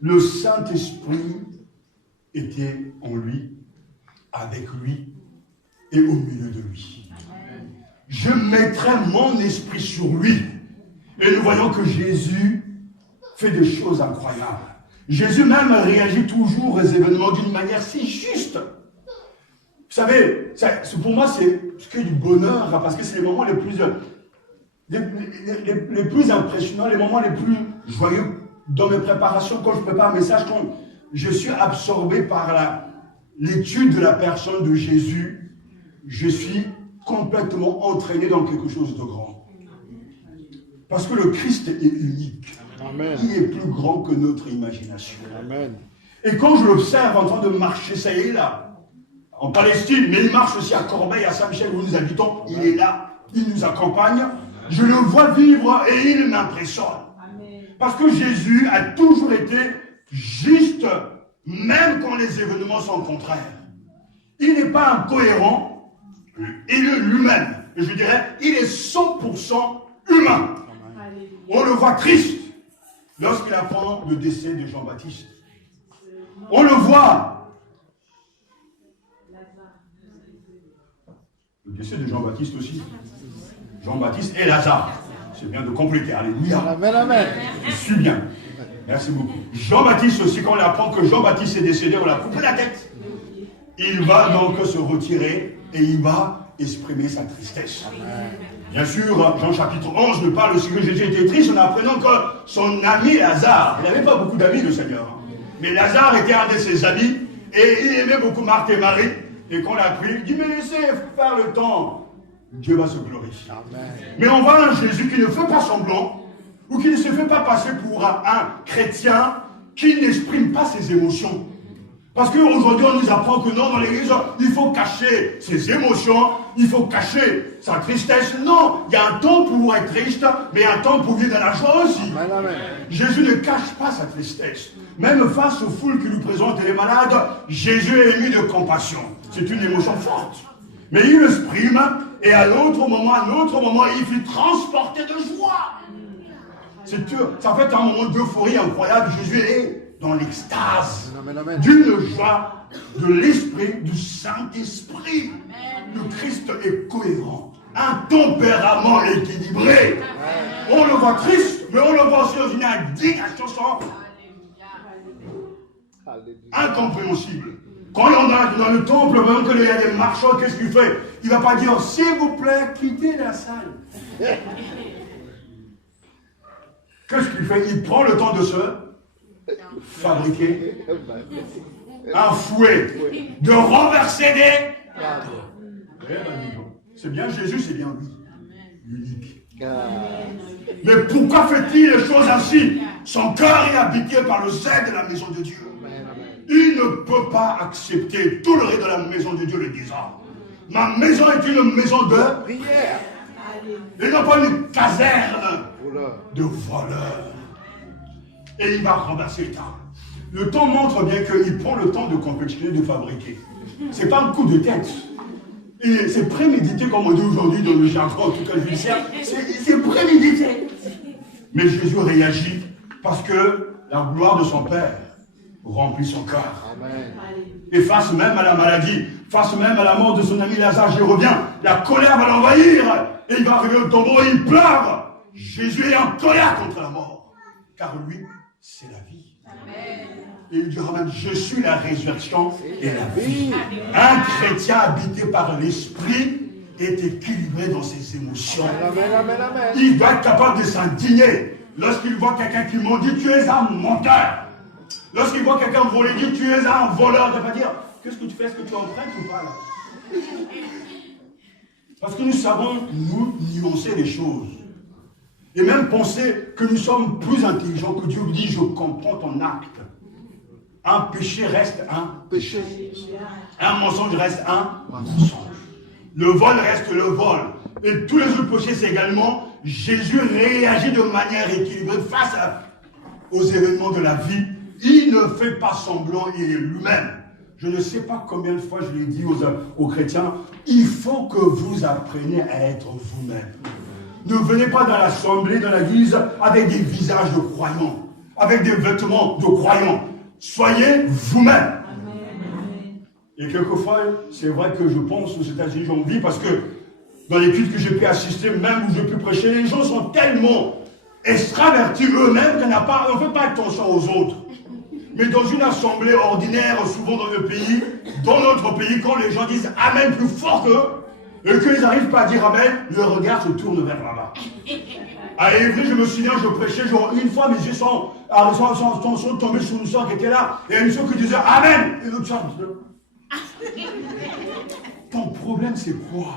Le Saint-Esprit était en lui, avec lui et au milieu de lui. Je mettrai mon esprit sur lui. Et nous voyons que Jésus fait des choses incroyables. Jésus même réagit toujours aux événements d'une manière si juste. Vous savez, pour moi, c'est ce qui est du bonheur, parce que c'est les moments les plus impressionnants, les moments les plus joyeux dans mes préparations, quand je prépare un message, quand je suis absorbé par l'étude de la personne de Jésus, je suis complètement entraîné dans quelque chose de grand. Parce que le Christ est unique. Amen. Il est plus grand que notre imagination. Amen. Et quand je l'observe en train de marcher, ça y est là, en Palestine, mais il marche aussi à Corbeil, à Saint-Michel, où nous habitons, il est là, il nous accompagne, je le vois vivre et il m'impressionne. Parce que Jésus a toujours été juste, même quand les événements sont contraires. Il n'est pas incohérent, il est lui-même. Et je dirais, il est 100% humain. On le voit triste lorsqu'il apprend le décès de Jean-Baptiste. On le voit. Le décès de Jean-Baptiste aussi. Jean-Baptiste et Lazare. C'est bien de compléter. Alléluia. Amen, amen. Je suis bien. Merci beaucoup. Jean-Baptiste aussi, quand on apprend que Jean-Baptiste est décédé, on l'a coupé la tête. Il va donc se retirer et il va exprimer sa tristesse. Bien sûr, Jean chapitre 11 nous parle aussi que Jésus était triste en apprenant que son ami Lazare, il n'avait pas beaucoup d'amis le Seigneur, mais Lazare était un de ses amis et il aimait beaucoup Marthe et Marie. Et quand on l'a pris, il dit, mais laissez faire le temps. Dieu va se glorifier. Amen. Mais on voit un Jésus qui ne fait pas semblant, ou qui ne se fait pas passer pour un chrétien qui n'exprime pas ses émotions. Parce qu'aujourd'hui, on nous apprend que non, dans l'église, il faut cacher ses émotions, il faut cacher sa tristesse. Non, il y a un temps pour être triste, mais un temps pour vivre dans la joie aussi. Amen, amen. Jésus ne cache pas sa tristesse. Même face aux foules qui lui présentent les malades, Jésus est ému de compassion. C'est une émotion forte. Mais il l'exprime, et à un autre moment, il fut transporté de joie. Ça fait un moment d'euphorie incroyable. Jésus est dans l'extase d'une joie de l'esprit, du Saint-Esprit. Le Christ est cohérent, un tempérament équilibré. On le voit triste, mais on le voit aussi dans une indignation incompréhensible. Quand on est dans le temple, même qu'il y a des marchands, qu'est-ce qu'il fait? Il ne va pas dire, s'il vous plaît, quittez la salle. Qu'est-ce qu'il fait? Il prend le temps de se fabriquer un fouet, de renverser des... C'est bien Jésus, c'est bien lui. Unique. Mais pourquoi fait-il les choses ainsi? Son cœur est habité par le zèle de la maison de Dieu. Il ne peut pas accepter tout le reste de la maison de Dieu le désordre. Ma maison est une maison de prière. Et non pas une caserne de voleurs. Et il va renverser le temps. Le temps montre bien qu'il prend le temps de compétitionner, de fabriquer. Ce n'est pas un coup de tête. C'est prémédité, comme on dit aujourd'hui dans le jargon, en tout cas judiciaire. C'est prémédité. Mais Jésus réagit parce que la gloire de son Père remplit son cœur. Amen. Et face même à la maladie, face même à la mort de son ami Lazare, j'y reviens, la colère va l'envahir et il va arriver au tombeau et il pleure. Jésus est en colère contre la mort, car lui, c'est la vie. Amen. Et il dira même, je suis la résurrection et la vie. Un chrétien habité par l'esprit est équilibré dans ses émotions. Amen, amen, amen. Il doit être capable de s'indigner lorsqu'il voit quelqu'un qui m'en dit, tu es un menteur. Lorsqu'il voit quelqu'un voler, il dit, tu es un voleur. Il ne va pas dire, qu'est-ce que tu fais? Est-ce que tu empruntes ou pas là? Parce que nous savons nous nuancer les choses. Et même penser que nous sommes plus intelligents que Dieu dit, je comprends ton acte. Un péché reste un péché. Un mensonge reste un mensonge. Le vol reste le vol. Et tous les autres péchés également, Jésus réagit de manière équilibrée face aux événements de la vie. Il ne fait pas semblant, il est lui-même. Je ne sais pas combien de fois je l'ai dit aux chrétiens, il faut que vous appreniez à être vous-même. Ne venez pas dans l'assemblée, dans l'église, avec des visages de croyants, avec des vêtements de croyants. Soyez vous-même. Et quelquefois, c'est vrai que je pense aux États-Unis, j'en vis parce que dans les cultes que j'ai pu assister, même où j'ai pu prêcher, les gens sont tellement extravertis eux-mêmes qu'on ne fait pas attention aux autres. Mais dans une assemblée ordinaire, souvent dans le pays, dans notre pays, quand les gens disent Amen plus fort qu'eux, et qu'ils n'arrivent pas à dire Amen, leur regard se tourne vers là-bas. À Évry, je me souviens, je prêchais, genre, une fois, mes yeux sont tombés sur une soeur qui était là, et une soeur qui disait Amen, et l'autre soeur disait ton problème, c'est quoi?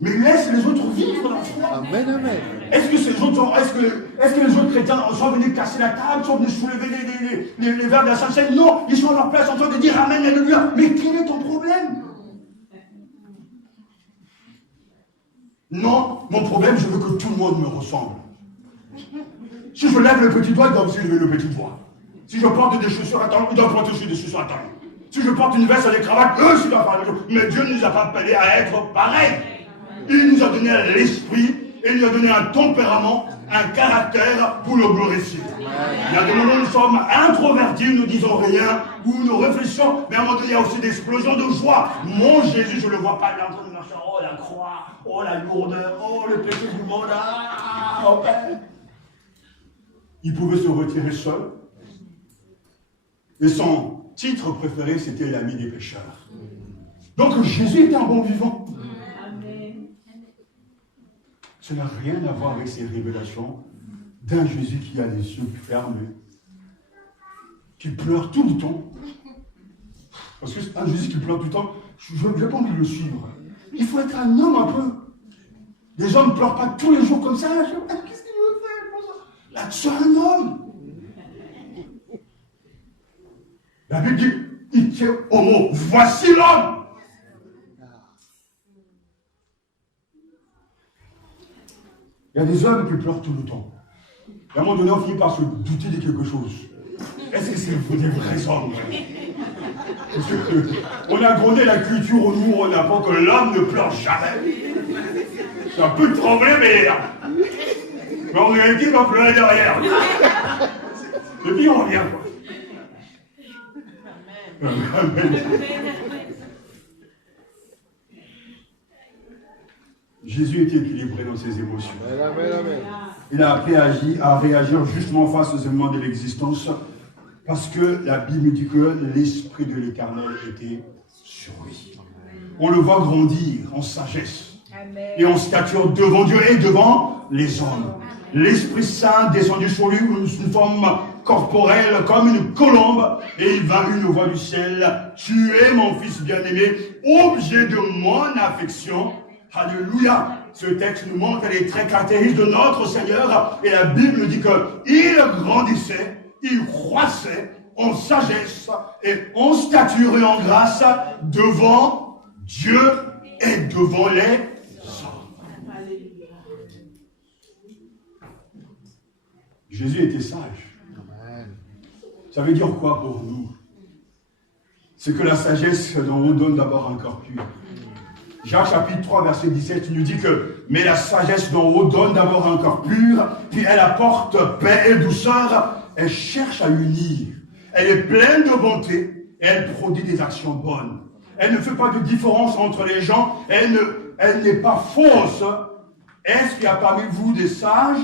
Mais laisse les autres vivre la foi. Amen, amen. Est-ce que les autres chrétiens sont venus casser la table, sont venus soulever les verres de la Sainte Seine? Non, ils sont à leur place en train de dire Amen, Alléluia. Mais quel est ton problème? Non, mon problème, je veux que tout le monde me ressemble. Si je lève le petit doigt, il doit aussi lever le petit doigt. Si je porte des chaussures à talons, il doit porter aussi des chaussures à talons. Si je porte une veste à des cravates, eux aussi doivent faire des choses. Mais Dieu ne nous a pas appelés à être pareils. Il nous a donné l'esprit, et il nous a donné un tempérament, un caractère pour le glorifier. Il y a des moments où nous sommes introvertis, nous ne disons rien, où nous réfléchissons, mais à un moment donné, il y a aussi des explosions de joie. Mon Jésus, je ne le vois pas, il est en train de marcher, oh la croix, oh la lourdeur, oh le péché du monde, ah, oh Père. Il pouvait se retirer seul, et son titre préféré, c'était l'ami des pécheurs. Donc Jésus était un bon vivant. Ça n'a rien à voir avec ces révélations d'un Jésus qui a les yeux fermés, qui pleure tout le temps. Parce que c'est un Jésus qui pleure tout le temps, je n'ai pas envie de le suivre. Il faut être un homme un peu. Les hommes ne pleurent pas tous les jours comme ça. Qu'est-ce qu'il veut faire? Là, tu es un homme. La Bible dit, il tient au mot, voici l'homme. Il y a des hommes qui pleurent tout le temps. Et à un moment donné, on finit par se douter de quelque chose. Est-ce que c'est des vrais hommes? On a grondé la culture où nous, on apprend que l'homme ne pleure jamais. C'est un peu tremblé, mais en réalité, il va pleurer derrière. Et puis on revient, quoi. Amen. Jésus était équilibré dans ses émotions. Il a appris à réagir justement face aux événements de l'existence parce que la Bible dit que l'esprit de l'Éternel était sur lui. On le voit grandir en sagesse et en stature devant Dieu et devant les hommes. L'Esprit Saint descendu sur lui une forme corporelle comme une colombe et il vint une voix du ciel. Tu es mon fils bien-aimé, objet de mon affection. Alléluia. Ce texte nous montre les traits caractéristiques de notre Seigneur et la Bible dit qu'il grandissait, il croissait en sagesse et en stature et en grâce devant Dieu et devant les hommes. Jésus était sage. Ça veut dire quoi pour nous? C'est que la sagesse d'en haut donne d'abord un corps pur. Jacques chapitre 3 verset 17 nous dit que mais la sagesse d'en haut donne d'abord un corps pur, puis elle apporte paix et douceur, elle cherche à unir, elle est pleine de bonté, et elle produit des actions bonnes. Elle ne fait pas de différence entre les gens, elle n'est pas fausse. Est-ce qu'il y a parmi vous des sages?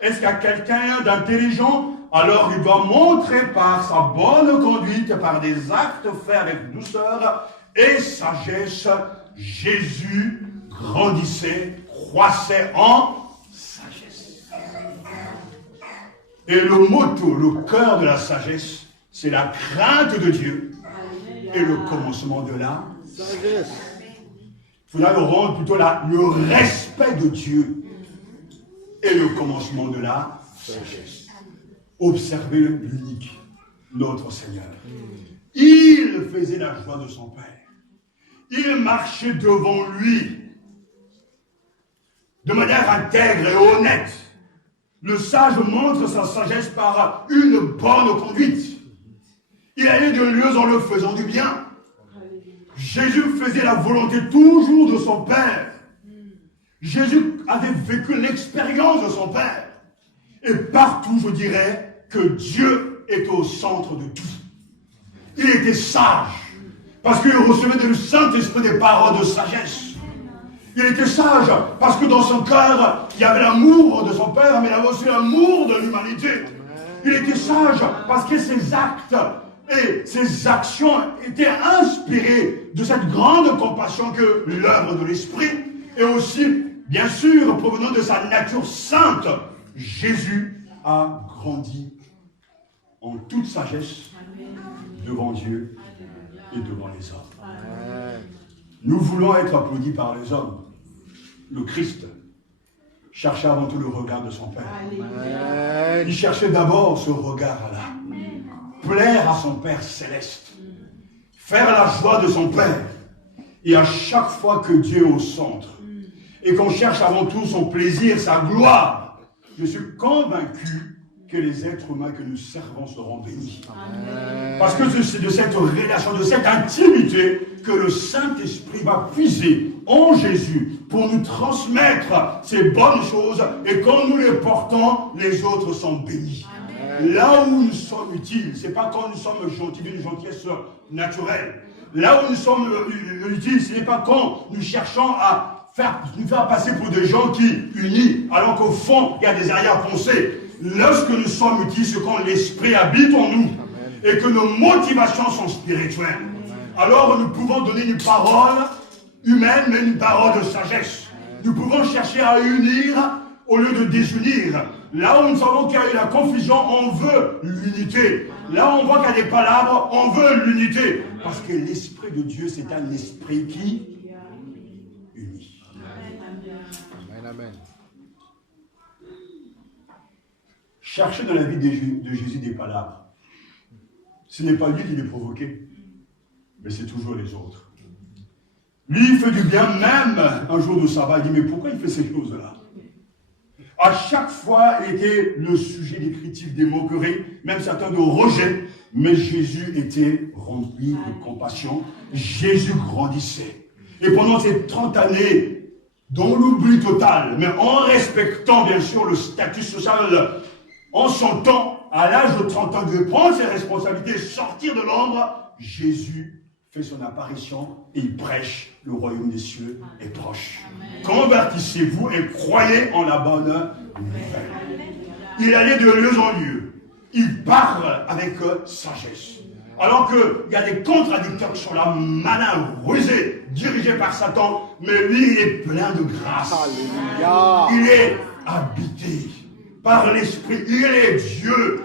Est-ce qu'il y a quelqu'un d'intelligent? Alors il doit montrer par sa bonne conduite, par des actes faits avec douceur et sagesse. Jésus grandissait, croissait en sagesse. Et le motto, le cœur de la sagesse, c'est la crainte de Dieu et le commencement de la Sagesse. Il faudra le rendre plutôt là, le respect de Dieu et le commencement de la sagesse. Observez l'unique, notre Seigneur. Il faisait la joie de son Père. Il marchait devant lui de manière intègre et honnête. Le sage montre sa sagesse par une bonne conduite. Il allait de lieu en le faisant du bien. Jésus faisait la volonté toujours de son Père. Jésus avait vécu l'expérience de son Père. Et partout, je dirais que Dieu est au centre de tout. Il était sage, parce qu'il recevait du Saint-Esprit des paroles de sagesse. Il était sage, parce que dans son cœur, il y avait l'amour de son Père, mais il avait aussi l'amour de l'humanité. Il était sage, parce que ses actes et ses actions étaient inspirées de cette grande compassion que l'œuvre de l'Esprit, et aussi, bien sûr, provenant de sa nature sainte, Jésus a grandi en toute sagesse devant Dieu et devant les hommes. Nous voulons être applaudis par les hommes. Le Christ cherchait avant tout le regard de son Père. Il cherchait d'abord ce regard-là. Plaire à son Père céleste. Faire la joie de son Père. Et à chaque fois que Dieu est au centre, et qu'on cherche avant tout son plaisir, sa gloire, je suis convaincu que les êtres humains que nous servons seront bénis. Parce que c'est de cette relation, de cette intimité que le Saint-Esprit va puiser en Jésus pour nous transmettre ces bonnes choses, et quand nous les portons, les autres sont bénis. Là où nous sommes utiles, ce n'est pas quand nous sommes gentils, d'une gentillesse naturelle. Là où nous sommes utiles, ce n'est pas quand nous cherchons à nous faire passer pour des gens qui unissent, alors qu'au fond, il y a des arrière-pensées. Lorsque nous sommes utiles, c'est quand l'Esprit habite en nous et que nos motivations sont spirituelles. Alors nous pouvons donner une parole humaine, mais une parole de sagesse. Nous pouvons chercher à unir au lieu de désunir. Là où nous savons qu'il y a eu la confusion, on veut l'unité. Là où on voit qu'il y a des palabres, on veut l'unité. Parce que l'Esprit de Dieu, c'est un esprit qui unit. Amen, amen. Cherchez dans la vie de Jésus des palabres. Ce n'est pas lui qui les provoquait, mais c'est toujours les autres. Lui, il fait du bien, même un jour de sabbat. Il dit, mais pourquoi il fait ces choses-là? À chaque fois, il était le sujet des critiques, des moqueries, même certains de rejet. Mais Jésus était rempli de compassion. Jésus grandissait. Et pendant ces 30 années, dans l'oubli total, mais en respectant bien sûr le statut social, en son temps, à l'âge de 30 ans, de prendre ses responsabilités, sortir de l'ombre, Jésus fait son apparition et il prêche le royaume des cieux est proche. Convertissez-vous et croyez en la bonne nouvelle. Il allait de lieu en lieu. Il parle avec sagesse. Alors qu'il y a des contradicteurs qui sont là, malins, rusés, dirigés par Satan, mais lui, il est plein de grâce. Alléluia. Il est habité par l'Esprit. Il est Dieu,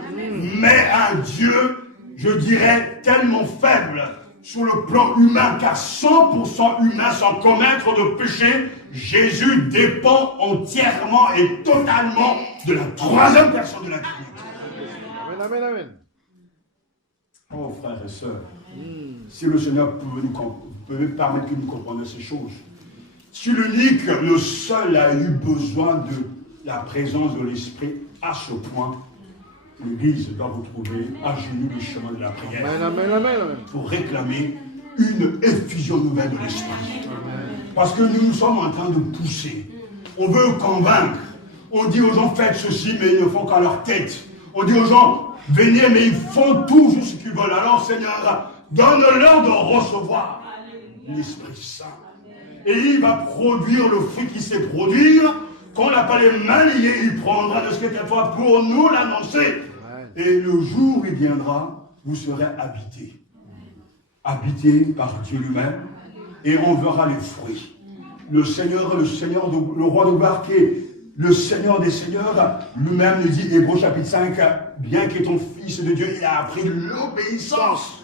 mais un Dieu, je dirais, tellement faible sur le plan humain, car 100% humain sans commettre de péché. Jésus dépend entièrement et totalement de la troisième personne de la Trinité. Amen, amen, amen. Oh frères et sœurs, si le Seigneur pouvait permettre que nous comprenions ces choses. Si l'unique, le seul a eu besoin de la présence de l'Esprit à ce point, l'Église doit vous trouver à genoux le chemin de la prière. Amen, amen, amen, amen. Pour réclamer une effusion nouvelle de l'Esprit. Parce que nous sommes en train de pousser. On veut convaincre. On dit aux gens, faites ceci, mais ils ne font qu'à leur tête. On dit aux gens, venez, mais ils font tout juste ce qu'ils veulent. Alors, Seigneur, donne-leur de recevoir l'Esprit Saint. Et il va produire le fruit qui sait produire. Quand on n'a pas les mains liées, il prendra de ce qui est à toi pour nous l'annoncer. Et le jour où il viendra, vous serez habités. Habités par Dieu lui-même. Et on verra les fruits. Le roi de gloire qui est le Seigneur des Seigneurs, lui-même nous dit, Hébreux chapitre 5, bien que ton Fils de Dieu, il a appris l'obéissance.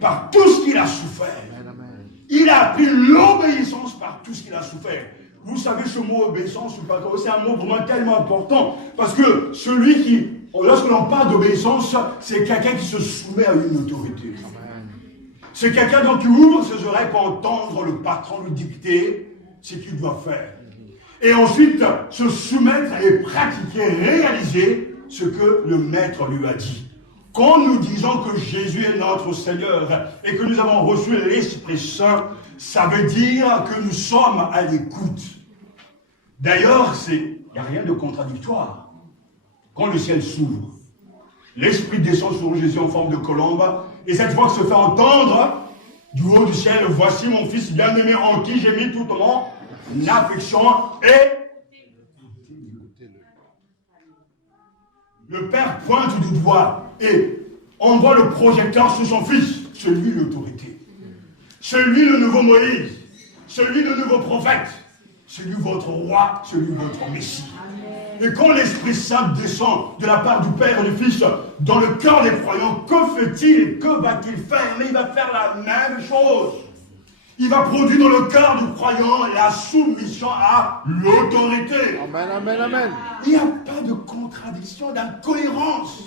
par tout ce qu'il a souffert. Amen, amen. Il a appris l'obéissance par tout ce qu'il a souffert. Vous savez, ce mot obéissance, c'est un mot vraiment tellement important. Parce que celui qui, lorsque l'on parle d'obéissance, c'est quelqu'un qui se soumet à une autorité. C'est quelqu'un donc qui ouvre ses oreilles pour entendre le patron lui dicter ce qu'il doit faire. Et ensuite, se soumettre et pratiquer, réaliser ce que le maître lui a dit. Quand nous disons que Jésus est notre Seigneur et que nous avons reçu l'Esprit Saint, ça veut dire que nous sommes à l'écoute. D'ailleurs, il n'y a rien de contradictoire. Quand le ciel s'ouvre, l'Esprit descend sur Jésus en forme de colombe, et cette voix se fait entendre du haut du ciel, « Voici mon Fils bien-aimé en qui j'ai mis toute mon affection. » Et le Père pointe du doigt et envoie le projecteur sur son Fils. C'est lui l'autorité. C'est lui le nouveau Moïse. C'est lui le nouveau prophète. C'est lui votre roi. C'est lui votre Messie. Et quand l'Esprit Saint descend de la part du Père et du Fils dans le cœur des croyants, que fait-il? Que va-t-il faire? Mais il va faire la même chose. Il va produire dans le cœur du croyant la soumission à l'autorité. Amen, amen, amen. Il n'y a pas de contradiction, d'incohérence.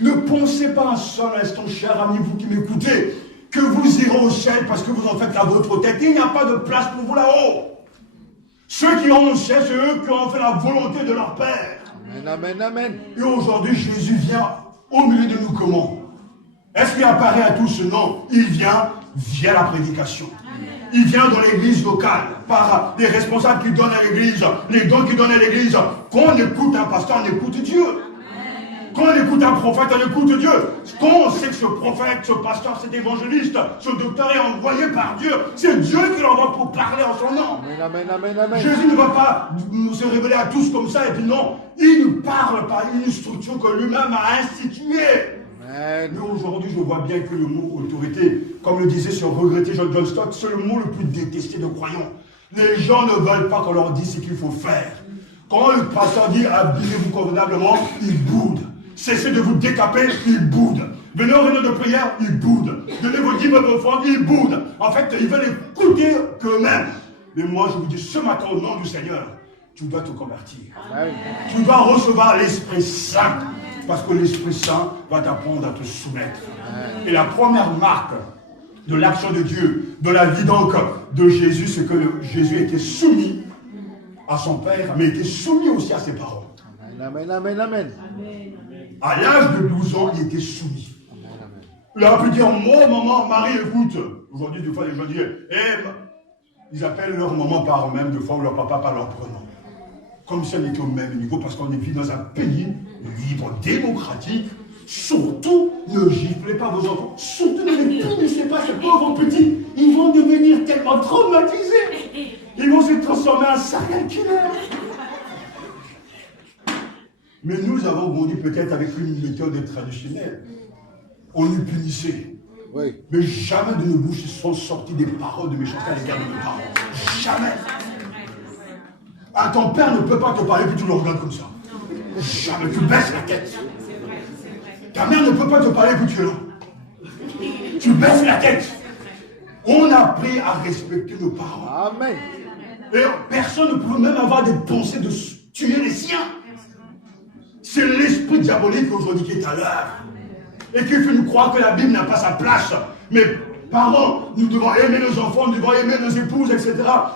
Ne pensez pas un seul instant, cher ami, vous qui m'écoutez, que vous irez au ciel parce que vous en faites à votre tête. Il n'y a pas de place pour vous là-haut. Ceux qui ont au ciel, c'est eux qui ont fait la volonté de leur Père. Amen, amen, amen. Et aujourd'hui, Jésus vient au milieu de nous comment? Est-ce qu'il apparaît à tous? Non. Il vient via la prédication. Il vient dans l'église locale, par les responsables qui donnent à l'église, les dons qui donnent à l'église. Quand on écoute un pasteur, on écoute Dieu. Quand on écoute un prophète, on écoute Dieu. Quand on sait que ce prophète, ce pasteur, cet évangéliste, ce docteur est envoyé par Dieu, c'est Dieu qui l'envoie pour parler en son nom. Amen, amen, amen, amen. Jésus ne va pas nous se révéler à tous comme ça, et puis non, il nous parle par une structure que lui-même a instituée. Amen. Mais aujourd'hui, je vois bien que le mot autorité, comme le disait ce regretté John Stott, c'est le mot le plus détesté de croyants. Les gens ne veulent pas qu'on leur dise ce qu'il faut faire. Quand le pasteur dit habillez-vous convenablement, ils boudent. Cessez de vous décaper, ils boudent. Venez au réunion de prière, ils boudent. Donnez vos dîmes et vos offrandes, ils boudent. En fait, ils veulent écouter qu'eux-mêmes. Mais moi, je vous dis ce matin, au nom du Seigneur, tu dois te convertir. Amen. Tu dois recevoir l'Esprit Saint. Parce que l'Esprit Saint va t'apprendre à te soumettre. Et la première marque de l'action de Dieu, de la vie donc de Jésus, c'est que Jésus était soumis à son Père, mais était soumis aussi à ses parents. Amen, amen, amen. À l'âge de 12 ans, il était soumis. Amen, amen. Il a pu dire, moi, maman, Marie, écoute. Aujourd'hui, des fois, les gens disent, ils appellent leur maman par eux-mêmes, des fois, ou leur papa par leur prénom. Comme si on était au même niveau, parce qu'on vit dans un pays libre, démocratique. Surtout, ne giflez pas vos enfants. Surtout, ne punissez pas ces pauvres petits. Ils vont devenir tellement traumatisés. Ils vont se transformer en serial killer. Mais nous avons grandi peut-être avec une méthode traditionnelle. On nous punissait. Oui. Mais jamais de nos bouches sont sorties des paroles de méchanceté à l'égard de nos parents. Jamais. Ah, ton père ne peut pas te parler puis tu le regardes comme ça. Jamais. Tu baisses la tête. Ta mère ne peut pas te parler puis tu es là. Tu baisses la tête. On a appris à respecter nos parents. Amen. Et personne ne peut même avoir des pensées de tuer les siens. C'est l'esprit diabolique aujourd'hui qui est à l'œuvre. Et qui fait nous croire que la Bible n'a pas sa place. Mais parents, nous devons aimer nos enfants, nous devons aimer nos épouses, etc.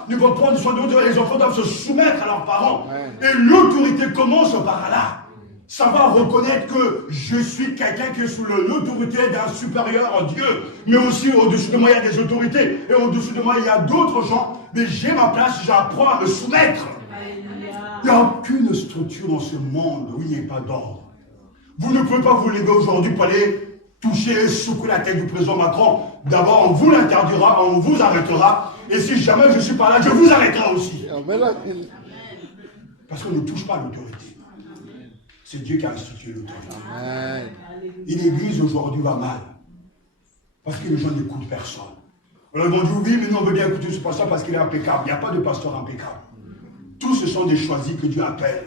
Nous devons prendre soin de nous, les enfants doivent se soumettre à leurs parents. Et l'autorité commence par là. Savoir reconnaître que je suis quelqu'un qui est sous l'autorité d'un supérieur, Dieu. Mais aussi au-dessus de moi, il y a des autorités. Et au-dessus de moi, il y a d'autres gens. Mais j'ai ma place, j'apprends à me soumettre. Il n'y a aucune structure dans ce monde où il n'y ait pas d'ordre. Vous ne pouvez pas vous lever aujourd'hui pour aller toucher et secouer la tête du président Macron. D'abord, on vous l'interdira, on vous arrêtera. Et si jamais je ne suis pas là, je vous arrêterai aussi. Amen. Parce qu'on ne touche pas à l'autorité. C'est Dieu qui a institué l'autorité. Amen. Et l'église aujourd'hui va mal. Parce que les gens n'écoutent personne. Alors ils vont dire oui, mais nous on veut bien écouter ce pasteur parce qu'il est impeccable. Il n'y a pas de pasteur impeccable. Tous ce sont des choisis que Dieu appelle.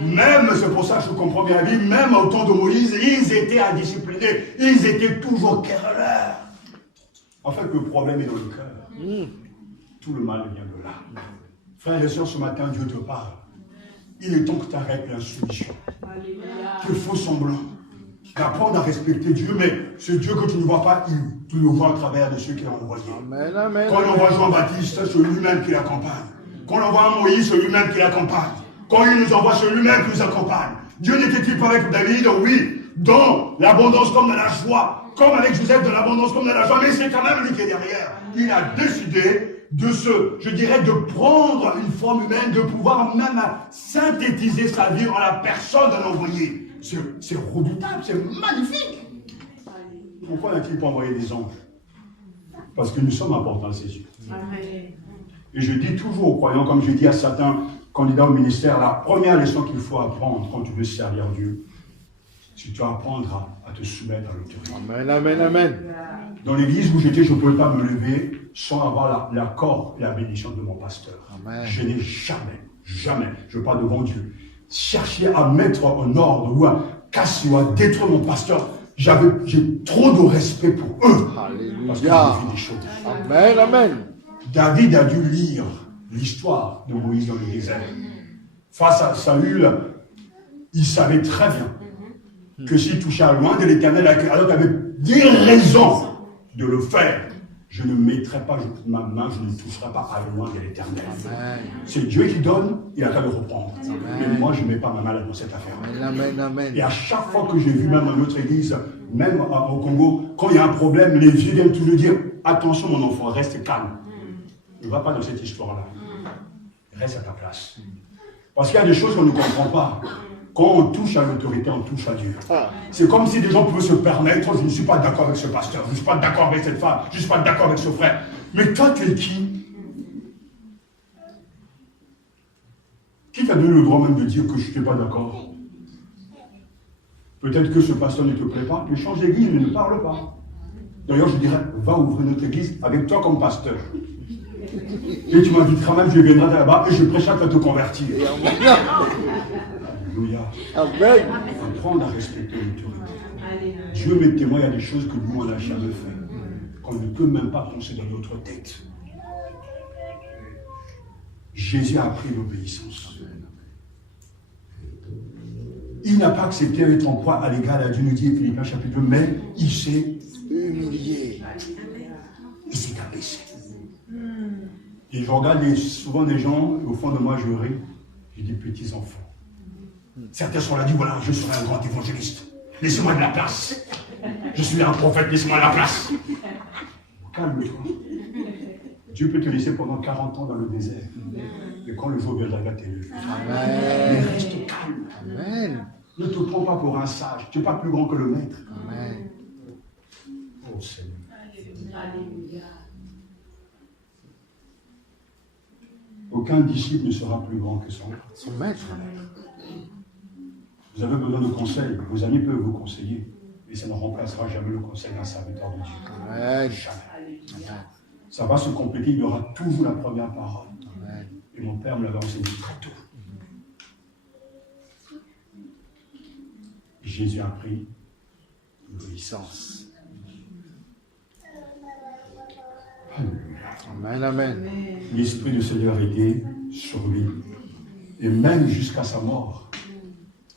Même, c'est pour ça que je comprends bien la vie, même au temps de Moïse, ils étaient indisciplinés, ils étaient toujours querelleurs. En fait, le problème est dans le cœur. Tout le mal vient de là. Frères et sœurs, ce matin, Dieu te parle. Il est temps que tu arrêtes l'insoumission. Tu fais semblant. D'apprendre à respecter Dieu, mais ce Dieu que tu ne vois pas, tu le vois à travers de ceux qu'il a envoyés. Amen, amen. Quand il envoie Jean-Baptiste, c'est lui-même qui l'accompagne. Quand il envoie Moïse, c'est lui-même qui l'accompagne. Quand il nous envoie, c'est lui-même qui nous accompagne. Dieu n'était-il pas avec David? Oui, dans l'abondance comme dans la joie. Comme avec Joseph, de l'abondance comme dans la joie. Mais c'est quand même lui qui est derrière. Il a décidé de prendre une forme humaine, de pouvoir même synthétiser sa vie en la personne d'un envoyé. C'est redoutable, c'est magnifique. Pourquoi n'a-t-il pas envoyé des anges? Parce que nous sommes importants à ses yeux. Et je dis toujours aux croyants, comme je dis à certains candidats au ministère, la première leçon qu'il faut apprendre quand tu veux servir Dieu, c'est que tu vas apprendre à te soumettre à l'autorité. Amen, amen, amen. Dans l'église où j'étais, je ne pouvais pas me lever sans avoir l'accord et la bénédiction de mon pasteur. Amen. Je n'ai jamais, je parle devant Dieu, cherché à mettre en ordre ou à casser ou à détruire mon pasteur. J'ai trop de respect pour eux. Parce que j'ai fait des choses. Amen, amen. David a dû lire l'histoire de Moïse dans le désert. Face à Saül, il savait très bien que s'il touchait à loin de l'Éternel, alors qu'il avait des raisons de le faire, je ne mettrai pas ma main, je ne toucherai pas à loin de l'Éternel. C'est Dieu qui donne, il a qu'à le reprendre. Mais moi, je ne mets pas ma main dans cette affaire. Amen, amen. Et à chaque fois que j'ai vu, même dans notre église, même au Congo, quand il y a un problème, les vieux viennent toujours dire, attention mon enfant, reste calme. Ne va pas dans cette histoire-là. Reste à ta place. Parce qu'il y a des choses qu'on ne comprend pas. Quand on touche à l'autorité, on touche à Dieu. C'est comme si des gens pouvaient se permettre, je ne suis pas d'accord avec ce pasteur, je ne suis pas d'accord avec cette femme, je ne suis pas d'accord avec ce frère. Mais toi, tu es qui? Qui t'a donné le droit même de dire que je ne suis pas d'accord? Peut-être que ce pasteur ne te plaît pas, mais change d'église, mais ne parle pas. D'ailleurs, je dirais, va ouvrir notre église avec toi comme pasteur. Et tu m'inviteras même, je viendrai là-bas et je prêcherai à te convertir. Alléluia. Amen. Apprendre à respecter l'autorité. Dieu m'est témoin, il y a des choses que nous, on n'a jamais fait. Qu'on ne peut même pas penser dans notre tête. Jésus a appris l'obéissance. Il n'a pas accepté d'être en proie à l'égal à Dieu, nous dit Philippiens chapitre 2, mais il s'est humilié. Il s'est abaissé. Et je regarde souvent des gens, au fond de moi je ris, j'ai des petits enfants. Certains sont là, disent voilà, je serai un grand évangéliste. Laissez-moi de la place. Je suis un prophète, laissez-moi de la place. Calme-toi. Dieu peut te laisser pendant 40 ans dans le désert. Et quand le jour viendra, il va t'élever. Mais reste calme. Amen. Ne te prends pas pour un sage. Tu n'es pas plus grand que le maître. Amen. Oh Seigneur. Alléluia. Aucun disciple ne sera plus grand que Son maître. Vous avez besoin de conseils. Vos amis peuvent vous conseiller. Mais ça ne remplacera jamais le conseil d'un serviteur de Dieu. Amen. Jamais. Ça va se compléter. Il y aura toujours la première parole. Amen. Et mon père me l'avait enseigné très tôt. Jésus a pris l'obéissance. Amen, amen. L'Esprit du Seigneur était sur lui. Et même jusqu'à sa mort,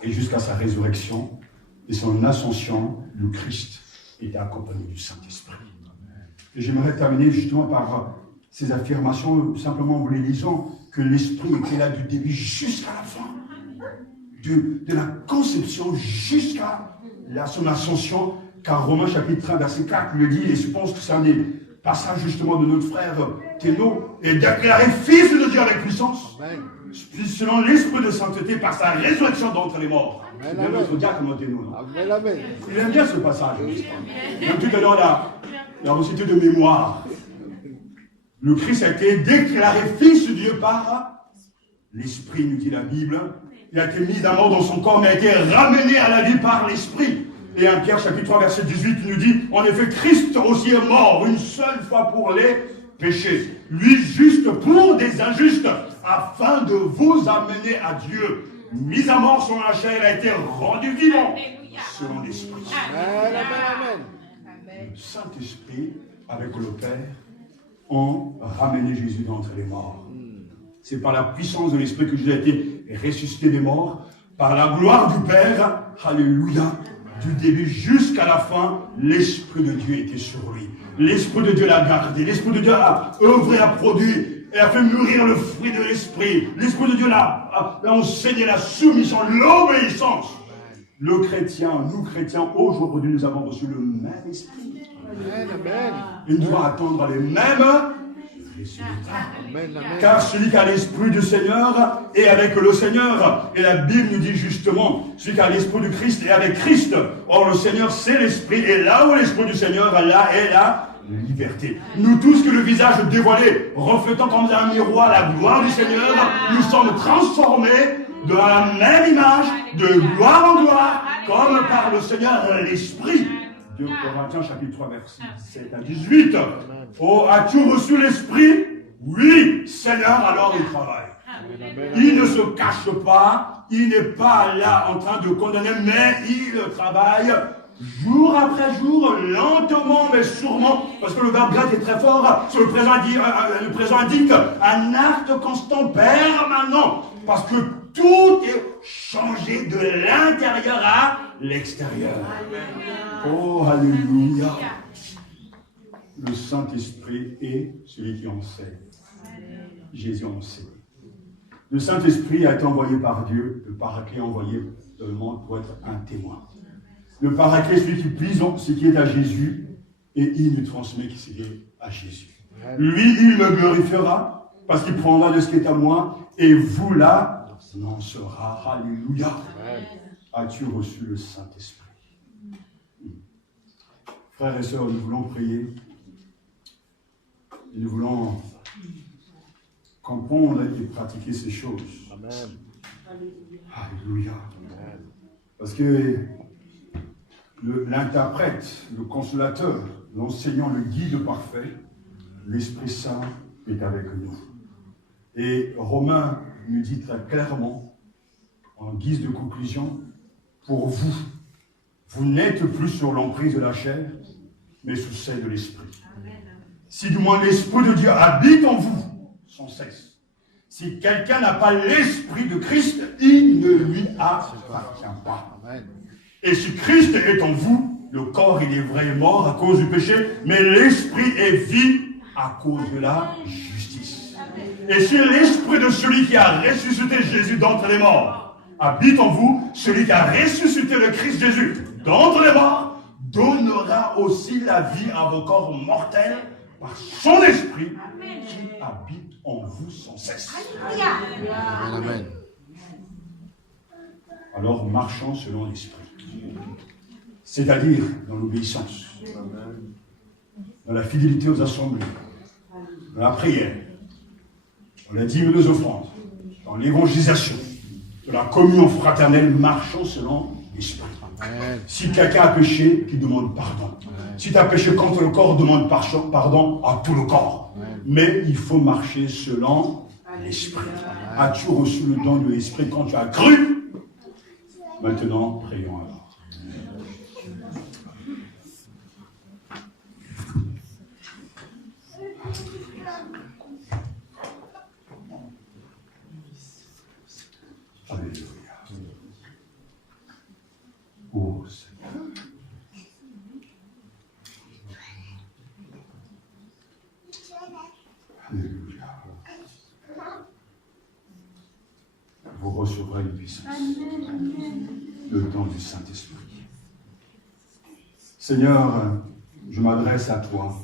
et jusqu'à sa résurrection, et son ascension, le Christ était accompagné du Saint-Esprit. Et j'aimerais terminer justement par ces affirmations, simplement en vous les lisant, que l'Esprit était là du début jusqu'à la fin. De la conception jusqu'à son ascension, car Romains chapitre 1, verset 4 le dit, et je pense que c'est un des passages justement de notre frère Théno, et déclaré fils de Dieu avec puissance, selon l'esprit de sainteté par sa résurrection d'entre les morts. Il aime notre diacre Théno. Amen, amen. Il aime bien ce passage. Même tout à l'heure, la recité de mémoire. Le Christ a été déclaré fils de Dieu par l'esprit, nous dit la Bible. Il a été mis à mort dans son corps, mais a été ramené à la vie par l'Esprit. Et 1 Pierre chapitre 3, verset 18 nous dit, en effet, Christ aussi est mort une seule fois pour les péchés. Lui juste pour des injustes, afin de vous amener à Dieu. mis à mort selon la chair, il a été rendu vivant selon l'Esprit. Amen, amen, amen. Le Saint-Esprit, avec le Père, ont ramené Jésus d'entre les morts. C'est par la puissance de l'Esprit que Jésus a été ressuscité des morts, par la gloire du Père, alléluia, du début jusqu'à la fin, l'Esprit de Dieu était sur lui. L'Esprit de Dieu l'a gardé, l'Esprit de Dieu a œuvré, a produit, et a fait mûrir le fruit de l'Esprit. L'Esprit de Dieu l'a enseigné la soumission, l'obéissance. Le chrétien, nous chrétiens, aujourd'hui, nous avons reçu le même Esprit. Amen, amen. Il doit attendre les mêmes résultats. Amen, amen. Car celui qui a l'Esprit du Seigneur est avec le Seigneur. Et la Bible nous dit justement, celui qui a l'Esprit du Christ est avec Christ. Or le Seigneur, c'est l'Esprit. Et là où l'Esprit du Seigneur, là est la liberté. Nous tous que le visage dévoilé, reflétant comme un miroir la gloire du Seigneur, nous sommes transformés de la même image, de gloire en gloire, comme par le Seigneur l'Esprit. 2 Corinthiens chapitre 3 verset 7 à 18. Oh, as-tu reçu l'Esprit? Oui, Seigneur, alors il travaille. Il ne se cache pas, il n'est pas là en train de condamner, mais il travaille jour après jour, lentement mais sûrement, parce que le verbe grec est très fort, sur le présent indique un acte constant, permanent, parce que tout est changé de l'intérieur à l'extérieur. Oh, alléluia. Le Saint-Esprit est celui qui enseigne. Jésus enseigne. Le Saint-Esprit a été envoyé par Dieu, le Paraclet envoyé dans le monde pour être un témoin. Le Paraclet est celui qui plie ce qui est à Jésus et il nous transmet ce qui est à Jésus. Lui, il me glorifiera parce qu'il prendra de ce qui est à moi et vous là, n'en sera. Alléluia. As-tu reçu le Saint-Esprit? Frères et sœurs, nous voulons prier. Nous voulons comprendre et pratiquer ces choses. Amen. Alléluia. Parce que l'interprète, le consolateur, l'enseignant, le guide parfait, l'Esprit Saint est avec nous. Et Romains nous dit très clairement, en guise de conclusion, pour vous, vous n'êtes plus sur l'emprise de la chair, mais sous celle de l'Esprit. Si du moins l'Esprit de Dieu habite en vous, sans cesse. Si quelqu'un n'a pas l'Esprit de Christ, il ne lui appartient pas. Amen. Et si Christ est en vous, le corps il est vrai et mort à cause du péché, mais l'Esprit est vie à cause de la justice. Et si l'Esprit de celui qui a ressuscité Jésus d'entre les morts habite en vous, celui qui a ressuscité le Christ Jésus d'entre les morts donnera aussi la vie à vos corps mortels par son Esprit qui habite en vous sans cesse. Amen, amen. Alors marchons selon l'Esprit. C'est-à-dire dans l'obéissance, dans la fidélité aux assemblées, dans la prière, dans la dîme des offrandes, dans l'évangélisation, dans la communion fraternelle, marchons selon l'Esprit. Amen. Si quelqu'un a péché, qu'il demande pardon. Si tu as péché contre le corps, demande pardon à tout le corps. Mais il faut marcher selon l'Esprit. As-tu reçu le don de l'Esprit quand tu as cru? Maintenant, prions alors. Alléluia. Oh Seigneur. Alléluia. Vous recevrez une puissance. Le don du Saint-Esprit. Seigneur, je m'adresse à toi.